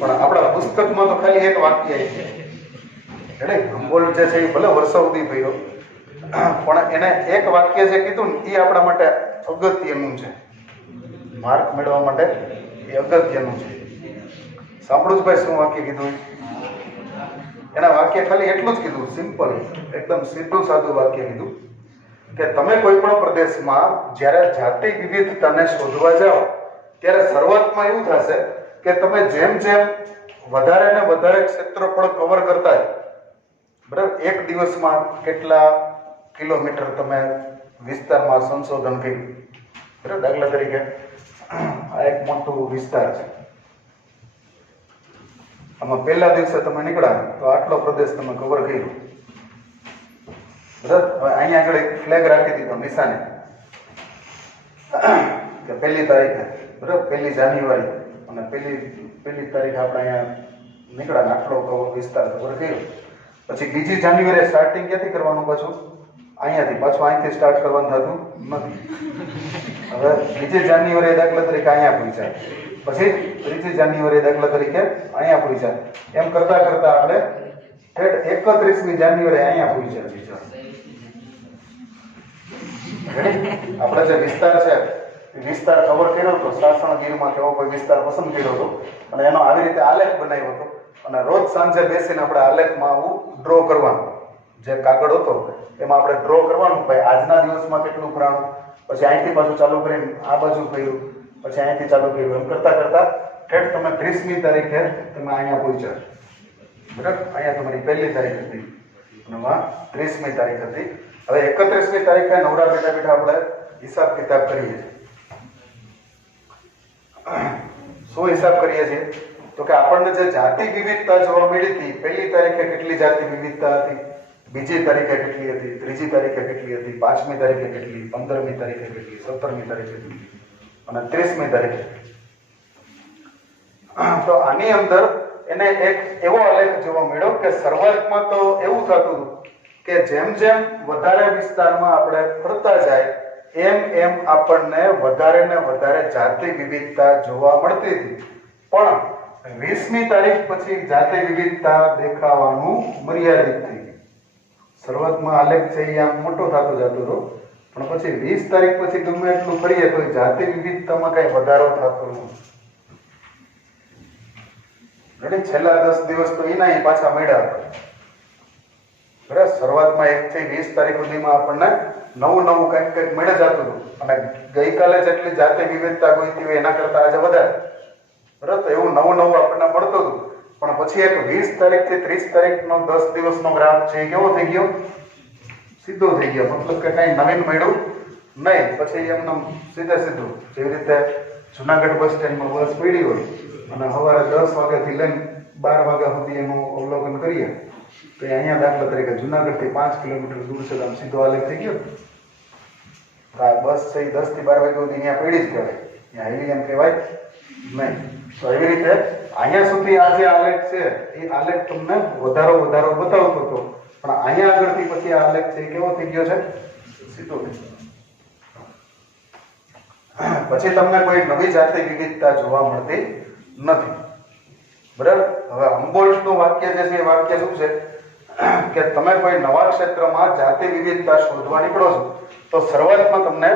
પણ આપણા પુસ્તકમાં તો ખાલી એક વાક્ય છે. એટલે હમ્બોલ્ટ જે છે એ ભલે વર્ષો સુધી ફર્યો, પણ એને એક વાક્ય જે કીધું ને એ આપણા માટે અગત્યનું છે. માર્ક મેળવવા માટે એ અગત્યનું છે. સાંભળું જ ભાઈ, શું વાક્ય કીધું? એના વાક્ય ખાલી એટલું જ કીધું, સિમ્પલ, એકદમ સીધું સાદું વાક્ય કીધું કે તમે કોઈ પણ પ્રદેશમાં જ્યારે જાતિ વિવિધતાને શોધવા જાઓ ત્યારે શરૂઆતમાં એવું થશે કે તમે જેમ જેમ વધારે ને વધારે ક્ષેત્રફળ કવર કરતા હોય, બરાબર, એક દિવસમાં કેટલા કિલોમીટર તમે વિસ્તારમાં સંશોધન કર્યું. બરાબર, દાખલા તરીકે આ એક મોટું વિસ્તાર છે, આમાં પહેલા દિવસે તમે નીકળ્યા તો આટલો પ્રદેશ તમે કવર કર્યો. બરાબર, હવે અહીંયા આગળ એક ફ્લેગ રાખી દીધો, નિશાને, કે 1 તારીખે, બરાબર, 1 જાન્યુઆરી અને પહેલી તારીખે આપણે અહીંયા નીકળ્યા, આટલો વિસ્તાર કવર કર્યો. પછી 2 જાન્યુઆરી સ્ટાર્ટિંગ ક્યાંથી કરવાનું? પાછું અહીંયાથી, પાછું અહીંથી સ્ટાર્ટ કરવાનું થતું નથી. હવે 2 જાન્યુઆરી દાખલા તરીકે અહીંયા પહોંચ્યા, પછી 3 જાન્યુઆરી દાખલા તરીકે અહીંયા પહોંચ્યા. એમ કરતા કરતા આપણે 31મી જાન્યુઆરી અહીંયા પહોંચ્યા. આપણે જે વિસ્તાર છે એ વિસ્તાર કવર કર્યો હતો, સાસણગીરમાં કેવો કોઈ વિસ્તાર પસંદ કર્યો હતો અને એનો આવી રીતે આલેખ બનાવ્યો હતો. અને રોજ સાંજે બેસીને આપણે આલેખમાં આવું ડ્રો કરવાનું, જે કાગળ હતો એમાં આપણે ડ્રો કરવાનું, ભાઈ આજના દિવસમાં કેટલું ફરાણું, પછી અહીંથી પાછું ચાલુ કરીને આ બાજુ કર્યું, પછી અહીંથી ચાલુ કર્યું. એમ કરતા કરતા ઠેઠ તમે 30મી તારીખે તમે અહીંયા પહોંચ્યા. બરાબર, અહીંયા તમારી 1 તારીખ હતી અને 30મી તારીખ હતી. હવે 31મી તારીખે નવરા બેઠા આપણે હિસાબ કિતાબ કરીએ છીએ. શું હિસાબ કરીએ છીએ? તો કે આપણને જે જાતિ વિવિધતા જોવા મળી હતી, 1 તારીખે કેટલી જાતિ વિવિધતા હતી, 2જી તારીખે કેટલી હતી, 3જી તારીખે કેટલી હતી, 5મી તારીખે કેટલી, 15મી તારીખે કેટલી, 17મી તારીખે કેટલી અને 30મી તારીખે. તો આની અંદર એને એક એવો આલેખ જોવા મળ્યો કે શરૂઆતમાં તો એવું થતું હતું કે જેમ જેમ વધારે વિસ્તારમાં આપણે ફરતા જાય એમ એમ આપણને વધારે ને વધારે જાતિ વિવિધતા જોવા મળતી હતી. પણ 20મી તારીખ પછી જાતિ વિવિધતા દેખાવાનું મર્યાદિત થઈ ગયું. શરૂઆતમાં આલેખ છે એ આમ મોટો થતો જતો હતો, પણ પછી 20 તારીખ પછી ગમે એટલું ફરીએ તો જાતિ વિવિધતામાં કઈ વધારો થતો નથી. છેલ્લા 10 દિવસ તો એના પાછા મળ્યા. બરાબર, શરૂઆતમાં 1 થી 20 તારીખ સુધીમાં આપણને નવું કંઈક મળે જતું હતું અને ગઈકાલે જેટલી જાતિ વિવિધતા ગોઈતી હોય એના કરતા આજે વધારે. બરાબર, તો એવું નવું આપણને મળતું હતું. પણ પછી એક 20 તારીખથી 30 તારીખનો 10 દિવસનો ગ્રાફ છે કેવો થઈ ગયો? સીધો થઈ ગયો. મતલબ કે કઈ નવીન મળ્યું નહીં. પછી એમને સીધું જેવી રીતે જુનાગઢ બસ સ્ટેન્ડમાં બસ પડી હોય અને સવારે 10 વાગ્યાથી લઈને 12 વાગ્યા સુધી એનું અવલોકન કરીએ તો અહીંયા દાખલા તરીકે જુનાગઢથી 5 કિલોમીટર દૂર છે, આમ સીધો આલેખ થઈ ગયો. તો આ બસ છે એ 10 થી 12 વાગ્યા સુધી અહીંયા પડી જ કહેવાય, અહીંયા હેલિયમ કહેવાય નહીં. તો એવી રીતે અહીંયા સુધી આ જે આલેખ છે એ આલેખ તમને વધારો બતાવતો હતો, પણ અહીંયા આગળથી પછી આ આલેખ છે એ કેવો થઈ ગયો છે? સીધો થઈ ગયો. પછી તમને કોઈ નવી જાતિ વિવિધતા જોવા મળતી નથી. બરાબર. હવે હમ્બોલ્ટનું વાક્ય જે છે એ વાક્ય શું છે કે તમે કોઈ નવા ક્ષેત્રમાં જાતિ વિવિધતા શોધવા નીકળો છો તો શરૂઆતમાં તમને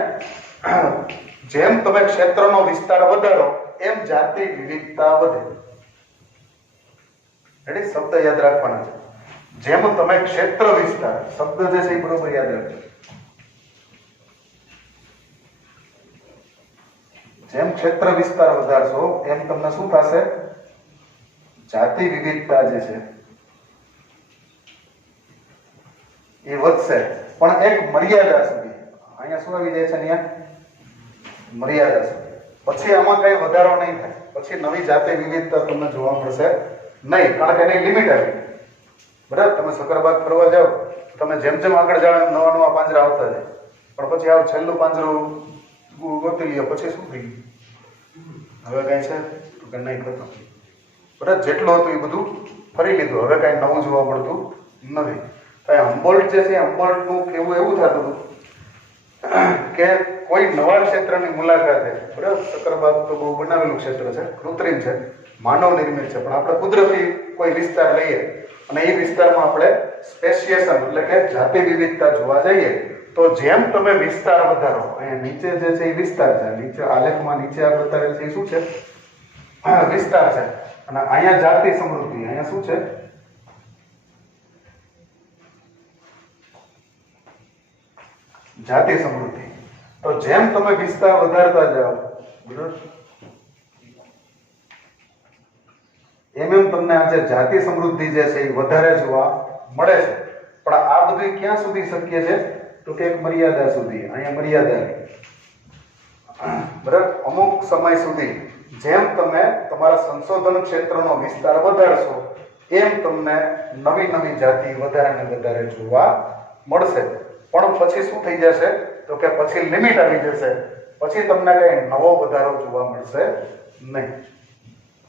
જેમ તમે ક્ષેત્રનો વિસ્તાર વધારો એમ જાતિ વિવિધતા વધે. રેડી? શબ્દ યાદ રાખવાના છે. જેમ તમે ક્ષેત્ર વિસ્તાર, શબ્દ જે છે એ બરોબર યાદ રાખજો. જેમ ક્ષેત્ર વિસ્તાર વધારશો એમ તમને શું થશે? જાતિ વિવિધતા જે છે એ વધશે, પણ એક મર્યાદા સુધી. અહીંયા શું આવી જાય છે? અહીંયા મર્યાદા સુધી. પછી આમાં કઈ વધારો નહીં થાય, પછી નવી જાતિ વિવિધતા તમને જોવા મળશે નહીં, કારણ કે એની લિમિટ આવી. બરાબર. તમે સકરબાગ ફરવા જાઓ, તમે જેમ જેમ આગળ જાઓ એમ નવા નવા પાંજરા આવતા જાય, પણ પછી આવું છેલ્લું પાંજરું ગોતી લ્યો, પછી શું થઈ ગયું? હવે કઈ છે કે નહીં ખતમ. બરાબર. જેટલું હતું એ બધું ફરી લીધું, હવે કઈ નવું જોવા મળતું નથી. હમ્બોલ્ટ જે છે, હમ્બોલ્ટનું કેવું એવું થતું કે કોઈ નવા ક્ષેત્રની મુલાકાતે, બરાબર, સકરબાગ તો બહુ બનાવેલું ક્ષેત્ર છે, કૃત્રિમ છે, માનવ નિર્મિત છે, પણ આપણે કુદરતી કોઈ વિસ્તાર લઈએ અને એ વિસ્તારમાં આપણે સ્પેશિએશન એટલે કે જાતિ વિવિધતા જોવા જઈએ તો જેમ તમે વિસ્તાર વધારો, અહીંયા નીચે જે છે એ વિસ્તાર છે, નીચે આલેખમાં નીચે આ બતાવેલ છે એ શું છે? વિસ્તાર છે. અને અહીંયા જાતિ સમૃદ્ધિ, અહીંયા શું છે? જાતિ સમૃદ્ધિ. તો જેમ તમે વિસ્તાર વધારતા જાઓ, બરાબર, એમ તમને આ જે જાતિ સમૃદ્ધિ જે છે એ વધારે જોવા મળે છે. પણ આ બધું ક્યાં સુધી શક્ય છે? તો કે એક મર્યાદા સુધી. અહીંયા મર્યાદા, બરાબર. અમુક સમય સુધી જેમ તમે તમારા સંશોધન ક્ષેત્રનો વિસ્તાર વધારશો એમ તમને નવી નવી જાતિ વધારે જોવા મળશે. પણ પછી શું થઈ જશે? તો કે પછી લિમિટ આવી જશે, પછી તમને કઈ નવો વધારો જોવા મળશે નહીં.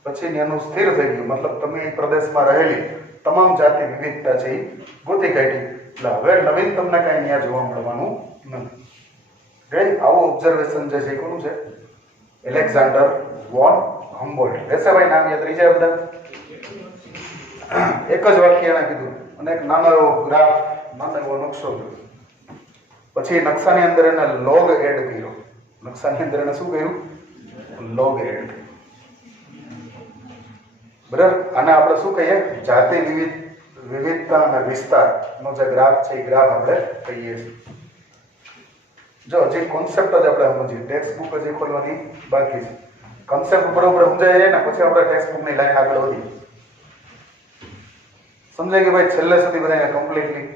પછી એનું સ્થિર થઈ ગયું, મતલબ તમે એ પ્રદેશમાં રહેલી તમામ જાતિ વિવિધતા છે એ ગોતી કાઢી, એટલે હવે નવીન તમને કઈ અહીંયા જોવા મળવાનું નથી. આવું ઓબ્ઝર્વેશન જે છે કોનું છે? Alexander von હમ્બોલ્ટ. વેસેભાઈ નામ યાદ રહી જાય બધા? એક જ વાક્ય એને કીધું અને એક નાનો એવો ગ્રાફ, નાનો એવો નકશો કર્યો. પછી નકશાની અંદર એને લોગ એડ કર્યો. નકશાની અંદર એને શું કર્યું? Log add. બરાબર. આને આપણે શું કહીએ? જાતિ વિવિધતા અને વિસ્તારનો જે ગ્રાફ છે એ ગ્રાફ આપણે કહીએ છીએ. જો હજી કોન્સેપ્ટ જ આપણે સમજીએ, ટેક્સ્ટ બુક હજી ખોલવાની બાકી છે. કોન્સેપ્ટ બરોબર સમજાય જાય ને પછી આપણે ટેક્સ્ટ બુકની લાઈન આગળ વધીએ. સમજાય કે ભાઈ છેલ્લે સુધી બધાને કમ્પ્લીટલી?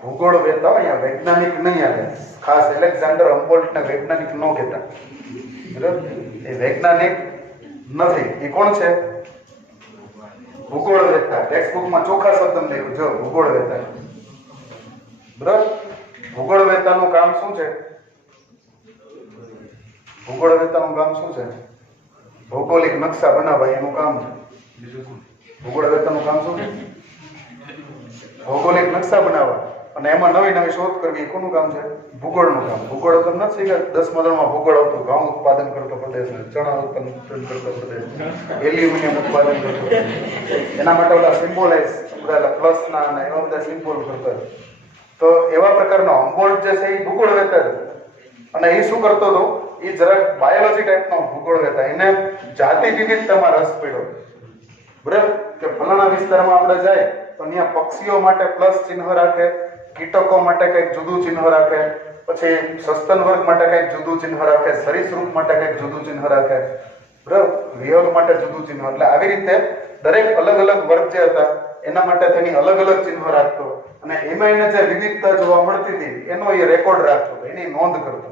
ભૂગોળ વેતા અહીંયા વૈજ્ઞાનિક નહીં આવે, ખાસ એલેક્ઝાન્ડર હમ્બોલ્ટને વૈજ્ઞાનિક ન કહેતા, બરાબર. એ વૈજ્ઞાનિક નથી. એ કોણ છે? ભૂગોળ વેતા. ટેક્સ્ટ બુકમાં ચોખ્ખા શબ્દ લખ્યું, જો ભૂગોળ વેતા, બરાબર. ભૂગોળ વેતાનું કામ શું છે? ભૂગોળ વેતાનું કામ શું છે? ભૌગોલિક નકશા બનાવવા એનું કામ છે. બીજું શું? ભૂગોળ વેતાનું કામ શું છે? ભૌગોલિક નકશા બનાવવા અને એમાં નવી નવી શોધ કરવી. કોનું કામ છે? ભૂગોળનું કામ. ભૂગોળ તમને નથી શીખ્યા? 10મા ધોરણમાં ભૂગોળ આવતું. ઘઉં ઉત્પાદન કરતો પ્રદેશ, ચણા ઉત્પાદન કરતો પ્રદેશ, એલ્યુમિનિયમ ઉત્પાદન કરતો. એના માટે ઓલા સિમ્બોલાઇઝ બધા પ્લસના અને એવા બધા સિમ્બોલ કરતા. તો એવા પ્રકારનો હમ્બોલ્ટ જે છે એ ભૂગોળ વેતા છે. અને એ શું કરતો હતો? એ જરાક બાયોલોજી ટાઈપનો ભૂગોળ વેતા. એને જાતિ વિવિધતામાં રસ પડ્યો, બરાબર. કે ફલાણા વિસ્તારમાં આપણે જાય તો ત્યાં પક્ષીઓ માટે પ્લસ ચિહ્ન રાખે, કીટકો માટે કંઈક જુદું ચિહ્ન રાખે, પછી સસ્તન વર્ગ માટે કંઈક જુદું ચિહ્ન રાખે, સરીસૃપ માટે કંઈક જુદું ચિહ્ન રાખે, બરાબર. વિહંગ માટે જુદું ચિહ્ન. એટલે આવી રીતે દરેક અલગ અલગ વર્ગ જે હતા એના માટે તેની અલગ અલગ ચિહ્ન રાખતો અને એમાં એને જે વિવિધતા જોવા મળતી હતી એનો એ રેકોર્ડ રાખતો, એની નોંધ કરતો,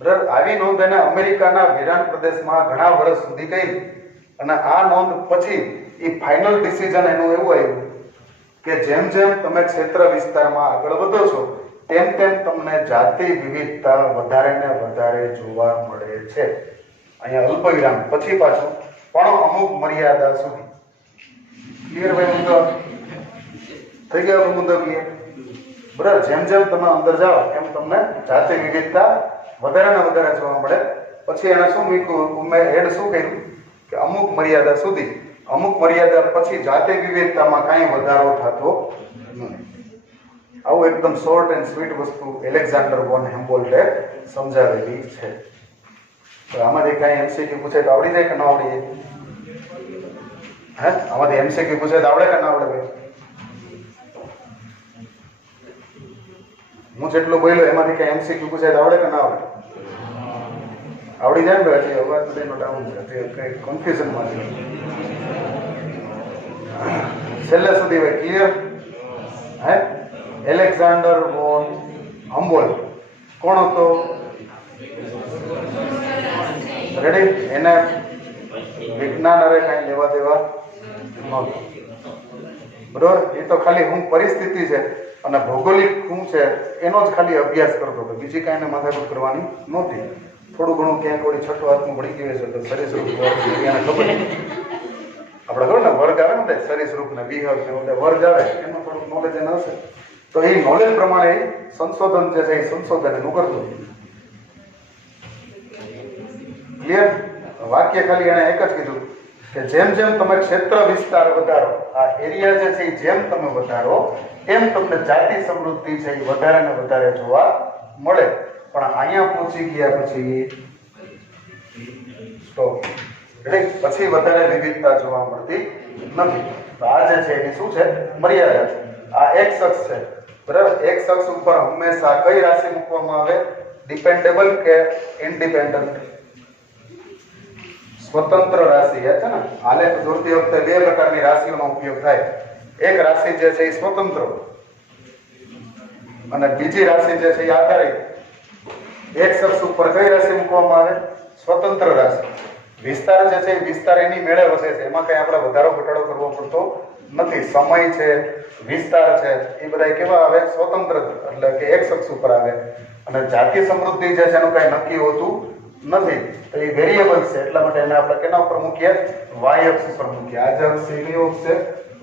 બરાબર. આવી નોંધ એને અમેરિકાના વિરાન પ્રદેશમાં ઘણા વર્ષ સુધી કરી અને આ નોંધ પછી એ ફાઇનલ ડિસિઝન એનું એવું આવ્યું કે જેમ જેમ તમે ક્ષેત્ર વિસ્તારમાં આગળ વધો છો તેમ તેમ તમને જાતિ વિવિધતા વધારે ને વધારે જોવા મળે છે. અહીંયા અલ્પ વિરામ પછી પાછું પણ અમુક મર્યાદા સુધી. ક્લિયર ભાઈ? મુદ્દો થઈ ગયો? મુદ્દો ક્લિયર? બરાબર. જેમ જેમ તમે અંદર જાઓ એમ તમને જાતિ વિવિધતા વધારે ને વધારે જોવા મળે. પછી એને શું મૂક્યું? મેં એડ શું કર્યું કે અમુક મર્યાદા સુધી. અમુક મર્યાદા પછી જાતિ વિવિધતામાં કાંઈ વધારો થતો નથી. આવું એકદમ શોર્ટ એન્ડ સ્વીટ વસ્તુ એલેક્ઝાન્ડર વોન હેમ્બોલ્ટે સમજાવેલી છે. તો આમાંથી કાંઈ એમસીક્યુ પૂછે તો આવડી જાય કે ન આવડી જાય? હે, આમાંથી એમસીક્યુ પૂછે તો આવડે કે ના આવડે? હું જેટલું બોલ્યો એમાંથી કઈ એમસીક્યુ પૂછે તો આવડે કે ના આવડે? આવડી જાય ને? હજી અવાજ બધાનો ડાઉન છે, કઈ કન્ફ્યુઝનમાં છે. છેલ્લે સુધી ભાઈ ક્લિયર? હે, એલેક્ઝાન્ડર વોન હમ્બોલ્ટ કોણ હતો? રેડી? એને વિજ્ઞાન અરે કઈ લેવા દેવા નહોતું. બરોબર. એ તો ખાલી હું પરિસ્થિતિ છે અને ભૌગોલિક શું છે એનો જ ખાલી અભ્યાસ કરતો હતો, બીજી કાંઈ એને માથાકૂટ કરવાની નહોતી. થોડું ઘણું ક્યાંક વળી છઠ્ઠો હાથમાં પડી ગયું છે તો સરીસૃપ એને ખબર આપણે ખબર ને વર્ગ આવે ને સરીસૃપ ને વિહગ ને વર્ગ આવે એનું થોડુંક નોલેજ એને હશે તો એ નોલેજ પ્રમાણે સંશોધન જે છે એ સંશોધન એનું કરતું. ક્લિયર? વાક્ય ખાલી એને એક જ કીધું કે જેમ જેમ તમે ક્ષેત્ર વિસ્તાર વધારો, આ એરિયા જે છે એ જેમ તમે વધારો એમ તમને જાતિ સમૃદ્ધિ છે એ વધારે ને વધારે જોવા મળે. પણ અહીંયા પહોંચી ગયા પછી સ્ટોપ. પછી વધારે વિવિધતા જોવા મળતી નથી. તો આ જે છે એની શું છે? મર્યાદા છે. આ એક શખ્સ છે, બરાબર. એક શખ્સ ઉપર હંમેશા કઈ રાશિ મૂકવામાં આવે? ડિપેન્ડેબલ કે ઇન્ડિપેન્ડન્ટ? સ્વતંત્ર રાશિ છે ને. આલેખ દોરતી વખતે બે પ્રકારની રાશિઓનો ઉપયોગ થાય. એક રાશિ જે છે એ સ્વતંત્ર અને બીજી રાશિ જે છે એ આધારિત. એક શખ્સ ઉપર કઈ રાશિ મૂકવામાં આવે? સ્વતંત્ર રાશિ. વિસ્તાર જે છે એ વિસ્તાર એની મેળે વસે છે, એમાં કઈ આપણે વધારો ઘટાડો કરવો પડતો નથી. સમય છે, વિસ્તાર છે, એ બધા કેવા આવે? સ્વતંત્ર, એટલે કે એક શખ્સ ઉપર આવે. અને જાતિ સમૃદ્ધિ જે છે એનું કઈ નક્કી હોતું નથી, તો એ વેરિયેબલ છે. એટલા માટે એને આપણે કેના ઉપર મૂકીએ? વાય અક્ષ ઉપર મૂકીએ. આ જે અક્ષ છે કયો અક્ષ છે?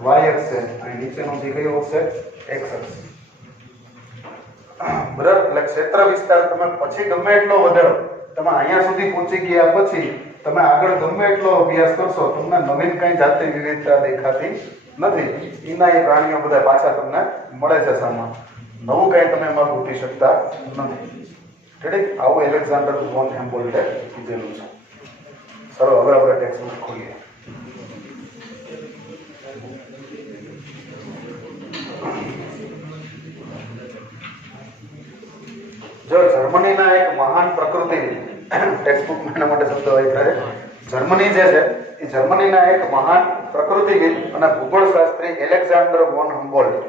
વાય અક્ષ છે. અને નીચેનો જે કયો અક્ષ છે? એક્સ અક્ષ. બરાબર. એટલે ક્ષેત્ર વિસ્તાર તમે પછી ગમે એટલો વધારો, તમે અહીંયા સુધી પહોંચી ગયા પછી તમે આગળ ગમે એટલો અભ્યાસ કરશો તમને નવીન કઈ જાતિ વિવિધતા દેખાતી નથી. એના એ પ્રાણીઓ બધા પાછા તમને મળે છે સામે. નવું કઈ તમે એમાં ગોતી શકતા નથી. ઠીક? આવું એલેક્ઝાન્ડર વોન હેમ્બોલ્ટે કીધેલું છે. ચલો હવે આપણે ટેક્સ્ટ બુક ખોલીએ. જો જર્મનીના એક મહાન પ્રકૃતિવિદ, ટેક્સ્ટ બુક એના માટે શબ્દ વાપરે છે. જર્મની જે છે એ જર્મનીના એક મહાન પ્રકૃતિવિદ અને ભૂગોળશાસ્ત્રી એલેક્ઝાન્ડર વોન હમ્બોલ્ટ,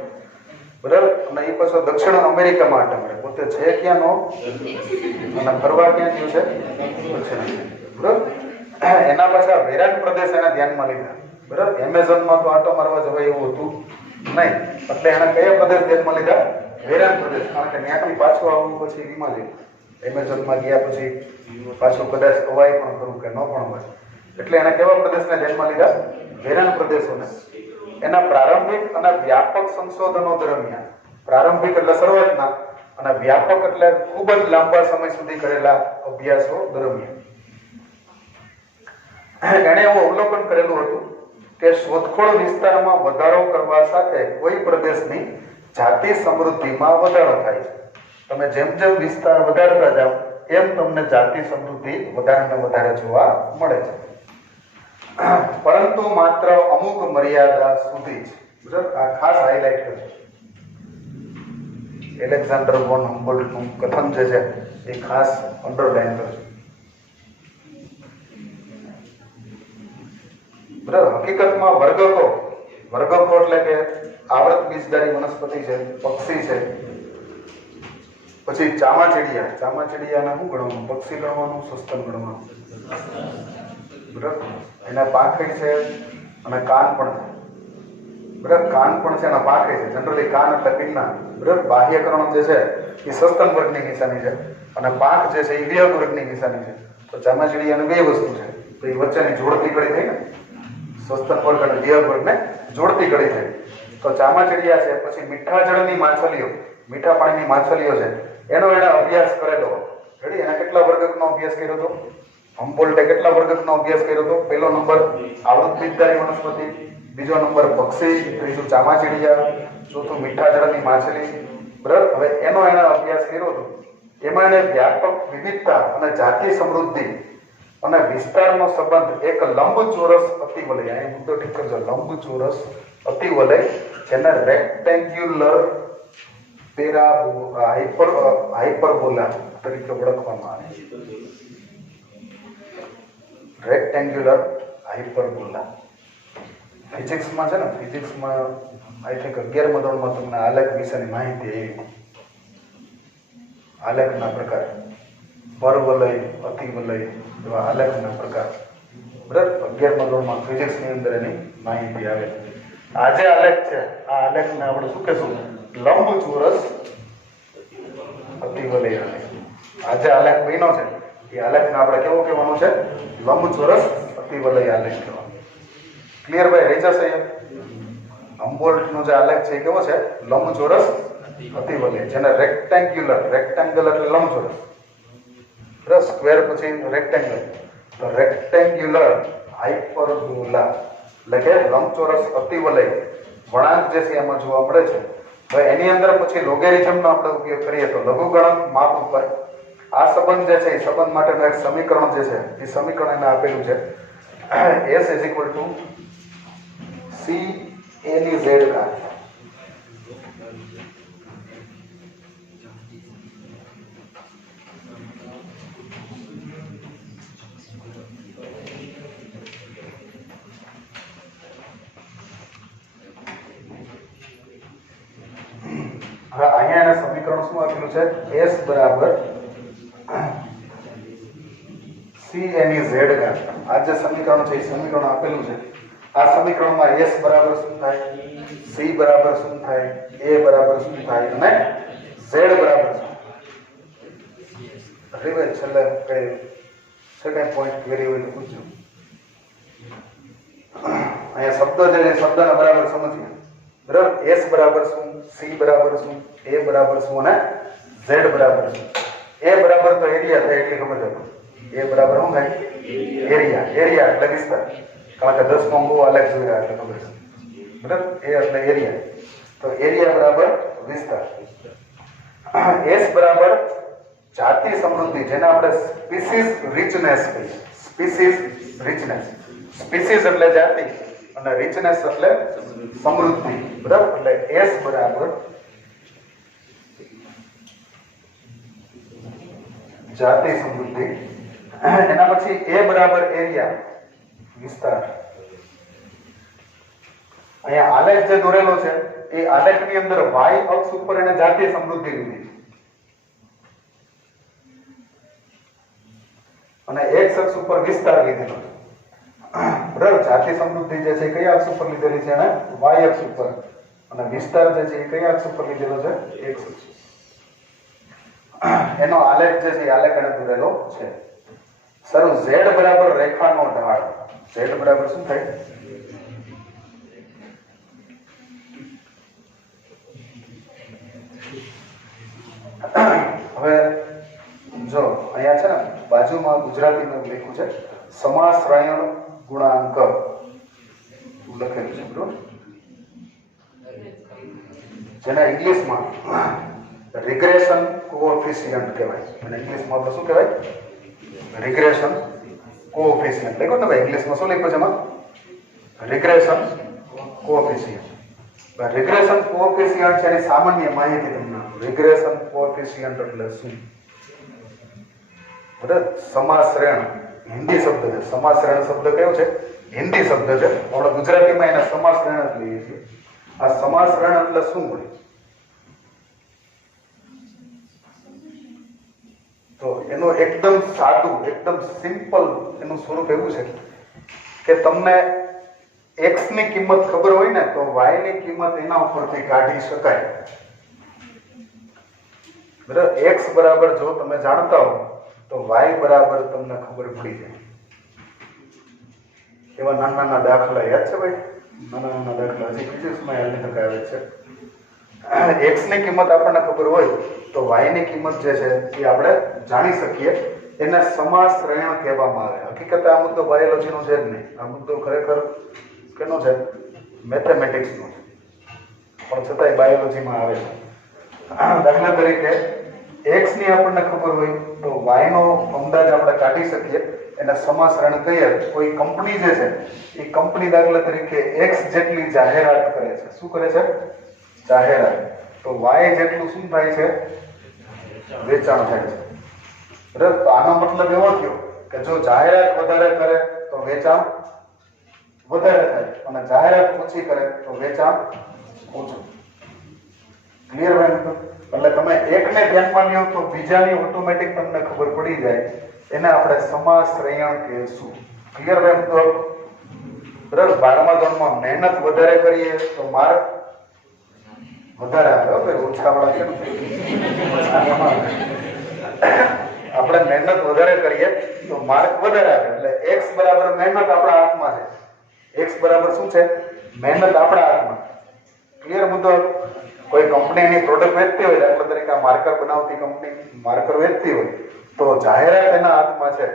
બરાબર. અને એ પાછો દક્ષિણ અમેરિકામાં આટે મળે. પોતે છે ક્યાંનો અને ફરવા ક્યાં ગયું છે? દક્ષિણ. બરાબર. એના પાછા વેરાન પ્રદેશ એને ધ્યાનમાં લીધા. બરાબર. એમેઝોનમાં તો આટો મારવા જવાય એવું હતું નહીં, એટલે એને કયા પ્રદેશ ધ્યાનમાં લીધા? વેરાન પ્રદેશ. કારણ કે ત્યાંથી પાછું આવવું પછી વીમા જેવું. એમેઝોનમાં ગયા પછી પાછું કદાચ અવાય પણ કરું કે ન પણ હોય, એટલે એને કેવા પ્રદેશને ધ્યાનમાં લીધા? વેરાન પ્રદેશોને. એના પ્રારંભિક અને વ્યાપક સંશોધનો દરમિયાન, પ્રારંભિક એટલે શરૂઆતના અને વ્યાપક એટલે ખૂબ જ લાંબા સમય સુધી કરેલા અભ્યાસો દરમિયાન એણે એવું અવલોકન કરેલું હતું કે શોધખોળ વિસ્તારમાં વધારો કરવા સાથે કોઈ પ્રદેશની જાતિ સમૃદ્ધિમાં વધારો થાય છે. તમે જેમ જેમ વિસ્તાર વધારતા જાઓ એમ તમને જાતિ સમૃદ્ધિ વધારે ને વધારે જોવા મળે છે, પરંતુ માત્ર અમુક મર્યાદા સુધી જ. બરાબર. આ ખાસ હાઇલાઇટ છે. એલેક્ઝાન્ડર વોન હમ્બોલ્ટનું કથન જે છે એ ખાસ અંડરલાઈન કરજો. બરાબર. હકીકતમાં વર્ગકો એટલે કે આવૃત બીજધારી વનસ્પતિ છે, પક્ષી છે. પછી ચામાચીડિયાને શું ગણવાનું? પક્ષી ગણવાનું, સસ્તન ગણવાનું? બરાબર. એના પાંખડી છે અને કાન પણ છે. બરાબર. કાન પણ છે એના પાકે છે. જનરલી કાન એટલે પિન્ના. બરાબર. બાહ્યકરણ જે છે એ સસ્તન વર્ગની નિશાની છે અને પાંખ જે છે એ વિહંગ વર્ગની નિશાની છે. તો ચામાચીડિયાની બે વસ્તુ છે. તો એ વચ્ચેની જોડતી કડી થઈ ને, સસ્તન વર્ગ અને વિહંગ વર્ગને જોડતી કડી થઈ. તો ચામાચીડિયા છે પછી મીઠા જળની માછલીઓ, મીઠા પાણીની માછલીઓ છે એનો એને અભ્યાસ કરેલો. રેડી. એના કેટલા વર્ગકનો અભ્યાસ કર્યો હતો? હમ્બોલ્ટે કેટલા વર્ગકનો અભ્યાસ કર્યો હતો? પહેલો નંબર આવૃત બીજધારી વનસ્પતિ, બીજો નંબર પક્ષી, ત્રીજું ચામાચીડિયા, ચોથું મીઠા જળની માછલી. બરાબર. હવે એનો એને અભ્યાસ કર્યો હતો. એમાં એને વ્યાપક વિવિધતા અને જાતિ સમૃદ્ધિ અને વિસ્તારનો સંબંધ એક લંબચોરસ અતિવલય, અહીં મુદ્દો ઠીક કરજો, લંબચોરસ અતિવલય જેને રેક્ટેન્ગ્યુલર હાઇપરબોલા તરીકે ઓળખવામાં આવે છે. રેક્ટેન્ગ્યુલર હાઇપરબોલા ફિઝિક્સમાં છે ને, ફિઝિક્સમાં આઈ થિંક 11મા ધોરણમાં તમને આલેખ વિશેની માહિતી એવી, આલેખના પ્રકાર, પરવલય, અતિવલય એવા આલેખના પ્રકાર. બરાબર. 11મા ધોરણમાં ફિઝિક્સની અંદર એની માહિતી આવે. આ જે આલેખ છે આ આલેખને આપણે શું કહેશું? લંબચોરસ અતિવલય આલેખ. આ જે આલેખ બન્યો છે એ આલેખને આપણે કેવો કહેવાનું છે? લંબચોરસ અતિવલય આલેખ કહેવાનો. ક્લિયર ભાઈ? રહી જશે. હમ્બોલ્ટનો જે આલેખ છે એ કેવો છે? લંબચોરસ અતિવલય, જેને રેક્ટેન્ગ્યુલર, રેક્ટેંગલ એટલે લંબચોરસ, બરાબર. સ્ક્વેર પછી રેક્ટેંગલ, તો રેક્ટેન્ગ્યુલર હાઇપરબોલા એટલે કે લંબચોરસ અતિવલય વળાંક જે છે એમાં જોવા મળે છે. હવે એની અંદર પછી લોગેરિધમનો આપણે ઉપયોગ કરીએ તો લઘુગણક માપ ઉપર આ સંબંધ જે છે એ સંબંધ માટેનું એક સમીકરણ જે છે એ સમીકરણ એને આપેલું છે. S = C a ની z ઘાત. હવે અહીંયા એના સમીકરણ શું આપેલું છે? S = C a ની z ઘાત. આ જે સમીકરણ છે એ સમીકરણ આપેલું છે. આ સમીકરણમાં S બરાબર શું થાય, C બરાબર શું થાય, A બરાબર શું થાય અને Z બરાબર શું? રીવે છેલ્લે કઈ સેકન્ડ પોઈન્ટ ક્વેરી હોય તો પૂછજો. અહીંયા શબ્દ છે એ શબ્દને બરાબર સમજીએ. બરાબર. S બરાબર શું, C બરાબર શું, A બરાબર શું અને Z બરાબર શું? A બરાબર તો એરિયા થાય એટલી ખબર છે. A બરાબર શું થાય? એરિયા. એરિયા એટલે વિસ્તાર. કારણ કે 10માં બહુ આલેખ જોયા એટલે ખબર છે. બરાબર. A એટલે એરિયા, તો એરિયા બરાબર વિસ્તાર. S બરાબર જાતિ સમૃદ્ધિ, જેને આપણે સ્પીસીસ રિચનેસ કહીએ. સ્પીસીસ રિચનેસ, સ્પીસીસ એટલે જાતિ અને રિચનેસ એટલે સમૃદ્ધિ. બરાબર. એટલે S બરાબર જાતિ સમૃદ્ધિ. એના પછી A બરાબર એરિયા, વિસ્તાર. અહીંયા આલેખ જે દોરેલો છે એ આલેખની અંદર y અક્ષ ઉપર એને જાતિ સમૃદ્ધિ લીધી અને x અક્ષ ઉપર વિસ્તાર લીધેલો. બરાબર. જાતિ સમૃદ્ધિ જે છે કયા અક્ષ ઉપર લીધેલી છે? એને y અક્ષ ઉપર. અને વિસ્તાર જે છે એ કયા અક્ષ ઉપર લીધેલો છે? x અક્ષ. એનો આલેખ જે છે એ આલેખ એને દોરેલો છે. સર Z બરાબર રેખાનો ઢાળ. Z બરાબર શું થાય? હવે જો અહીંયા છે ને બાજુમાં ગુજરાતીમાં લખ્યું છે સમાશ્રયણ ગુણાંક લખેલું છે. બરોબર. જેને ઇંગ્લિશમાં રિગ્રેશન કોએફિશિયન્ટ કહેવાય. અને ઇંગ્લિશમાં આપણે શું કહેવાય? Regression coefficient. લખ્યું ને ભાઈ ઇંગ્લિશમાં શું લખ્યું છે એમાં? Regression coefficient. રિગ્રેશન કોએફિશિયન્ટ છે એની સામાન્ય માહિતી તમને. રિગ્રેશન કોએફિશિયન્ટ એટલે શું? બરાબર. સમાશ્રયણ હિન્દી શબ્દ છે. સમાશ્રયણ શબ્દ કયો છે? હિન્દી શબ્દ છે. આપણે ગુજરાતીમાં એને સમાશ્રયણ જ લઈએ છીએ. આ સમાશ્રયણ એટલે શું હોય? તો એનું એકદમ સાદું, એકદમ સિમ્પલ એનું સ્વરૂપ એવું છે કે તમને x ની કિંમત ખબર હોય ને તો y ની કિંમત એના ઉપરથી કાઢી શકાય. બરાબર, x બરાબર જો તમે જાણતા હો તો y બરાબર તમને ખબર પડી જાય. એવા નાના નાના દાખલા યાદ છે ભાઈ? નાના નાના દાખલા હજી ફિઝિક્સમાં હાલની તક આવે છે. x ની કિંમત આપણને ખબર હોય તો y ની કિંમત જે છે એ આપણે જાણી શકીએ. એને સમાશ્રયણ કહેવામાં આવે. હકીકતે આ મુદ્દો બાયોલોજીનો છે જ નહીં. આ મુદ્દો ખરેખર કેનો છે? મેથેમેટિક્સનો છે, પણ છતાંય બાયોલોજીમાં આવે છે. દાખલા તરીકે x ની આપણને ખબર હોય તો y નો અંદાજ આપણે કાઢી શકીએ. એને સમાશ્રયણ કહીએ. કોઈ કંપની જે છે એ કંપની દાખલા તરીકે x જેટલી જાહેરાત કરે છે. શું કરે છે? જાહેરાત. તો y જેટલું શું થાય છે? વેચાણ થાય છે. બરાબર, તો આનો મતલબ એવો થયો કે જો જાહેરાત વધારે કરે તો વેચાણ વધારે થાય અને જાહેરાત ઓછી કરે તો વેચાણ ઓછું. ક્લિયર ભાઈ? એટલે તમે એકને ધ્યાનમાં લ્યો તો બીજાની ઓટોમેટિક તમને ખબર પડી જાય. એને આપણે સમાશ્રયણ કહીશું. ક્લિયર ભાઈ? તો બરાબર, 12મા ધોરણમાં મહેનત વધારે કરીએ તો માર્ક વધારે આવે. ઓછા વાળા કેમ? આપણે મહેનત વધારે કરીએ તો માર્ક વધારે આવે. એટલે x બરાબર મહેનત આપણા હાથમાં છે. x બરાબર શું છે? મહેનત આપણા હાથમાં. ક્લિયર મુદ્દો? કોઈ કંપનીની પ્રોડક્ટ વેચતી હોય, દાખલા તરીકે માર્કર બનાવતી કંપની માર્કર વેચતી હોય તો જાહેરાત એના હાથમાં છે.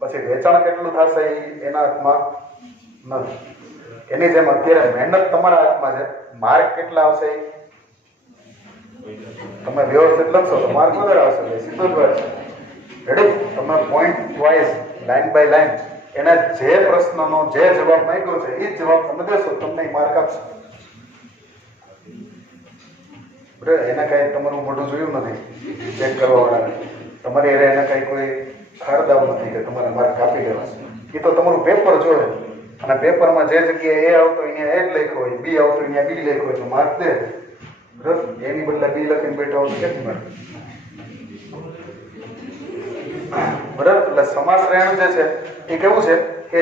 પછી વેચાણ કેટલું થશે એ એના હાથમાં નથી. એની જેમ અત્યારે મહેનત તમારા હાથમાં છે. માર્ક કેટલા આવશે તમે વ્યવસ્થિત લખશો તો માર્ક વધારે આવશે. સીધો જ વાત છે. રેડી? તમે point wise line by line એના જે પ્રશ્નનો જે જવાબ માંગ્યો છે એ જ જવાબ તમે દેશો, તમને માર્ક આપશે. બરાબર, એને કઈ તમારું મોઢું જોયું નથી ચેક કરવા વાળા. તમારે એને કઈ કોઈ ખારદાવ નથી કે તમારે માર્ક કાપી દેવા છે. એ તો તમારું પેપર જોવે અને પેપરમાં જે જગ્યાએ એ આવતો અહીંયા એ જ લખ્યો હોય, બી આવતો અહીંયા બી લખ્યો હોય તો માર્ક દે. બરાબર, એની બદલે બી લખીને બેઠા હોય કેટલી માર્ક? બરાબર, એટલે સમાશ્રયણ જે છે એ કેવું છે કે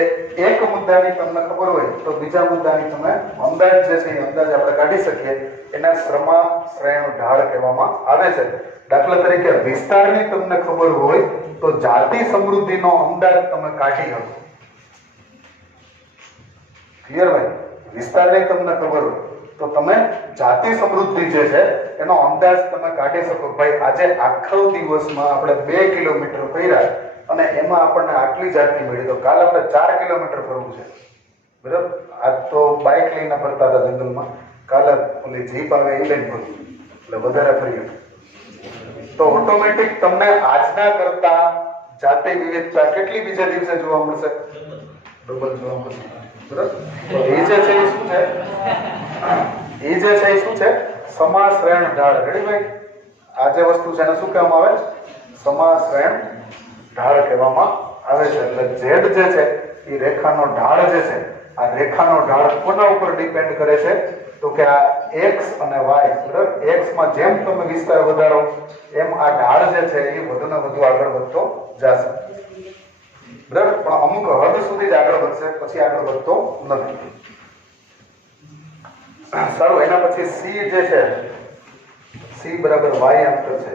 એક મુદ્દાની તમને ખબર હોય તો બીજા મુદ્દાની તમે અંદાજ જે છે એ અંદાજ આપણે કાઢી શકીએ. એના સમાશ્રયણ ઢાળ કહેવામાં આવે છે. દાખલા તરીકે વિસ્તારની તમને ખબર હોય તો જાતિ સમૃદ્ધિનો અંદાજ તમે કાઢી શકો. ક્લિયર ભાઈ? વિસ્તારની તમને ખબર હોય તો તમે જાતિ સમૃદ્ધિ જે છે એનો અંદાજ તમે કાઢી શકો. ભાઈ આજે આખો દિવસમાં આપણે 2 કિલોમીટર ફર્યા અને એમાં આપણને આટલી જાતિ મળી તો કાલે આપણે 4 કિલોમીટર ફરવું છે. બરાબર, આજ તો બાઇક લઈને ફરતા હતા જંગલમાં, કાલે ઓલી જીપ આવે એ લઈને ફરવું એટલે વધારે ફર્યું. તો ઓટોમેટિક તમને આજના કરતા જાતિ વિવિધતા કેટલી બીજા દિવસે જોવા મળશે? ડબલ જોવા મળશે. બરાબર, તો એ જે છે એ શું છે? એ જે છે એ શું છે? સમાશ્રયણ ઢાળ. રેડી ભાઈ? આ જે વસ્તુ છે એને શું કહેવામાં આવે? સમાશ્રયણ ઢાળ કહેવામાં આવે છે. એટલે ઝેડ જે છે એ રેખાનો ઢાળ જે છે, આ રેખાનો ઢાળ કોના ઉપર ડિપેન્ડ કરે છે? તો કે આ x અને y. બરાબર, x માં જેમ તમે વિસ્તાર વધારો એમ આ ઢાળ જે છે એ વધુને વધુ આગળ વધતો જશે. બરાબર, પણ અમુક હદ સુધી જ આગળ વધશે, પછી આગળ વધતો નથી. સારું, એના પછી c જે છે, c બરાબર y અંતર છે.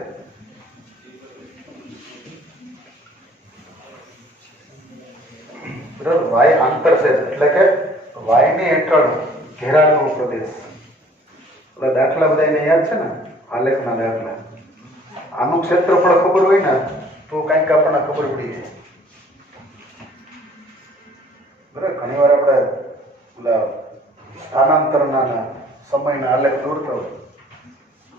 બરાબર, y અંતર છે એટલે કે y ની હેઠળ ઘેરાતો પ્રદેશ. એટલે દાખલા બધા એને યાદ છે ને, આલેખના દાખલા. આનું ક્ષેત્રફળ ખબર હોય ને તો કંઈક આપણને ખબર પડી જાય. બરાબર, ઘણી વાર આપણે ઓલા સ્થાનાંતરના સમયના આલેખ દોરતા હોય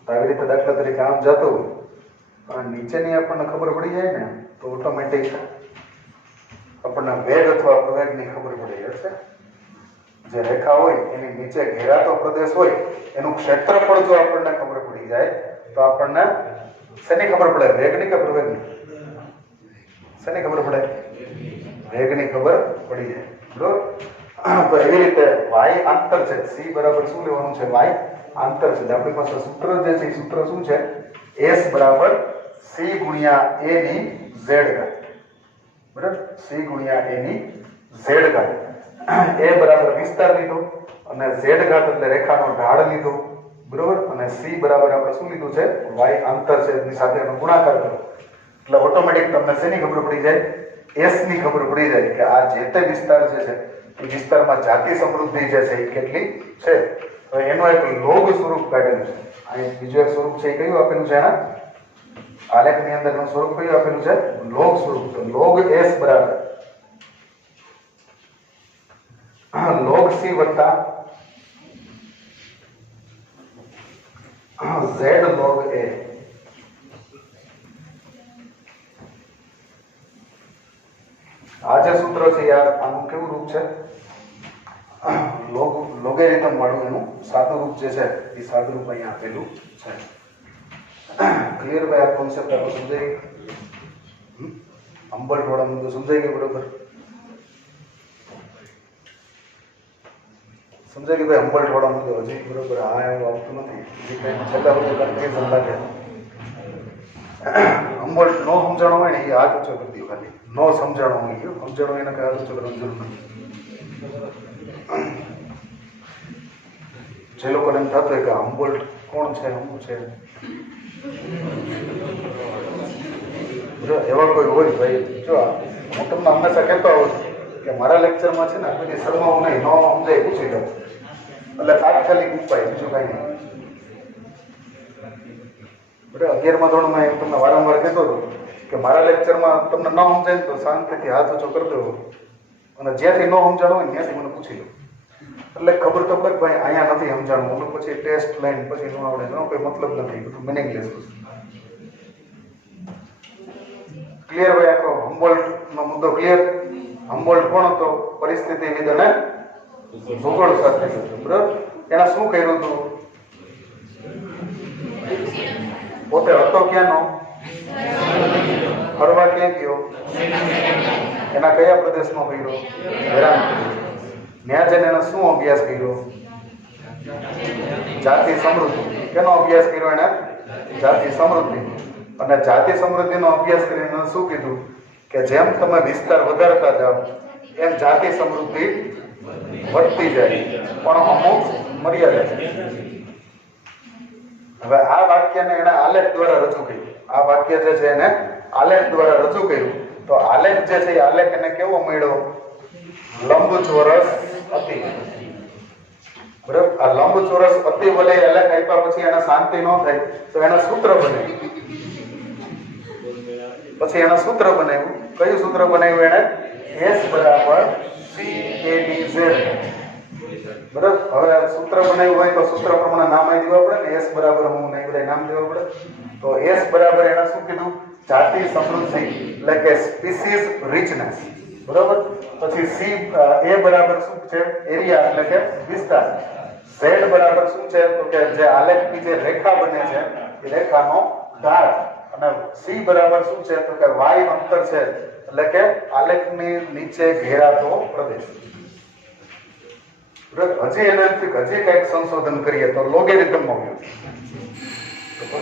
તો આવી રીતે દાખલા તરીકે આમ જતો હોય અને નીચેની આપણને ખબર પડી જાય ને તો ઓટોમેટિક આપણને વેગ અથવા પ્રવેગની ખબર પડી જશે. જે રેખા હોય એની નીચે ઘેરાતો પ્રદેશ હોય એનું ક્ષેત્રફળ જો આપણને ખબર પડી જાય તો આપણને શેની ખબર પડે? વેગની કે પ્રવેગની? શેની ખબર પડે? વેગની ખબર પડી જાય. બરોબર, તો એવી રીતે y અંતર છે. c બરાબર શું લેવાનું છે? y અંતર છે. આપણી પાસે સૂત્ર જે છે સૂત્ર શું છે? s બરાબર c ગુણ્યા a ની z ઘાત. બરાબર, c ગુણ્યા a ની z ઘાત. એ બરાબર વિસ્તાર લીધો અને z ઘાત એટલે રેખાનો ઢાળ લીધો, બરોબર, અને c બરાબર આપણે શું લીધું છે, y અંતર છે એની સાથે એનો ગુણાકાર કરો એટલે ઓટોમેટિક તમને શેની ખબર પડી જાય, s ની ખબર પડી જાય કે આ જે તે વિસ્તાર જે છે એ વિસ્તારમાં જાતિ સમૃદ્ધિ જે છે એ કેટલી છે. તો એનું એક લોગ સ્વરૂપ કાઢેલું છે. અહીં બીજું એક સ્વરૂપ છે એ કયું આપેલું છે, એના આલેખની અંદર એનું સ્વરૂપ કયું આપેલું છે, લોગ સ્વરૂપ. તો લોગ s બરાબર log c વત્તા z log a. આ જે સૂત્ર છે યાર, આનું કેવું રૂપ છે, લોગેરિધમ વાળું એનું સાદું રૂપ જે છે એ સાદું રૂપ અહીંયા આપેલું છે. ક્લિયર ભાઈ? આ કોન્સેપ્ટ આપણો સમજાઈ ગયો? અંબલ વાળા મુદ્દો સમજાઈ ગયો? બરોબર સમજાય કે ભાઈ અંબલ વાળા મુદ્દો હજી બરોબર આ એવું આવતું નથી, છેલ્લા બધું કન્ફ્યુઝન લાગે. અંબલ નો સમજાણો હોય ને એ હાથ ઊંચો કરી દો, ખાલી નો સમજાણો હોય, સમજાણો એને કઈ હાથ ઊંચો કરવાની જરૂર નથી. જે લોકોને એમ થતું હોય કે અંબોલ કોણ છે, શું છે, એવા કોઈ હોય ભાઈ, જો હું તમને હંમેશા કહેતો આવું છું કે મારા લેક્ચરમાં છે ને કોઈ શરમાવું નહીં, ન સમજાય પૂછી લો એટલે તાત્કાલિક ઉપાય, બીજું કઈ નહીં. બરાબર, 11મા ધોરણમાં હું તમને વારંવાર કહેતો હતો કે મારા લેક્ચરમાં તમને ન સમજાય તો શાંતિથી હાથ ઊંચો કરી દેવો અને જ્યાંથી ન સમજાણો હોય ત્યાંથી મને પૂછી લો એટલે ખબર તો પડે ભાઈ અહીંયા નથી સમજાણું, ઓલું પછી ટેસ્ટ લઈને પછી ન આવડે, એનો કોઈ મતલબ નથી, બધું મિનિંગલેસ વસ્તુ. ક્લિયર ભાઈ? આખો હમ્બોલ્ટનો મુદ્દો ક્લિયર? હમ્બોલ્ટ કોણ હતો? પરિસ્થિતિવિદ અને ભૂગોળ શાસ્ત્રી, બરાબર. એના શું કર્યું હતું? પોતે હતો ક્યાંનો? ફરવા ક્યાં ગયો? એના કયા પ્રદેશમાં ગયો? હેરાન. ત્યાં જઈને એને શું અભ્યાસ કર્યો? જાતિ સમૃદ્ધિ. કેનો અભ્યાસ કર્યો એને? જાતિ સમૃદ્ધિ. અને જાતિ સમૃદ્ધિનો અભ્યાસ કરીને શું કીધું કે જેમ તમે વિસ્તાર વધારતા જાઓ એમ જાતિ સમૃદ્ધિ વધતી જાય, પણ અમુક મર્યાદા છે. હવે આ વાક્યને એને આલેખ દ્વારા રજૂ કર્યું. આ વાક્ય જે છે એને આલેખ દ્વારા રજૂ કર્યું. તો આલેખ જે છે એ આલેખ એને કેવો મળ્યો? લંબચોરસ અતિ. બરાબર, આ લંબચોરસ અતિ વલય આલેખ આપ્યા પછી એને શાંતિ ન થાય તો એના સૂત્ર બને. પછી એના સૂત્ર બનાવ્યું. કયું સૂત્ર બનાવ્યું એને? S બરાબર CADZ. બરાબર, હવે સૂત્ર બનાવ્યું હોય તો સૂત્ર પ્રમાણે નામ આપી દેવા પડે ને. S બરાબર હું નહીં બધા નામ દેવા પડે. તો S બરાબર એના શું કીધું? જાતિ સમૃદ્ધિ એટલે કે સ્પીસીઝ રિચનેસ. બરાબર, પછી A બરાબર શું છે? એરિયા એટલે કે વિસ્તાર. Z બરાબર શું છે? તો કે જે આલેખની જે રેખા બને છે એ રેખાનો ઢાળ. અને C બરાબર શું છે? તો કે y અંતર છે એટલે કે આલેખની નીચે ઘેરાતો પ્રદેશ. હજી એનાથી હજી કંઈક સંશોધન કરીએ તો લોગેરિધમમાં ગયો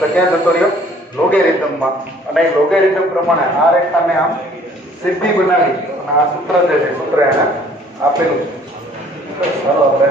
તો ક્યાં જતો રહ્યો? લોગેરિધમમાં. અને એ લોગેરિધમ પ્રમાણે આ રેખાને આમ સીધી બનાવી અને આ સૂત્ર જે છે સૂત્ર એને આપેલું છે. ચાલો આપણે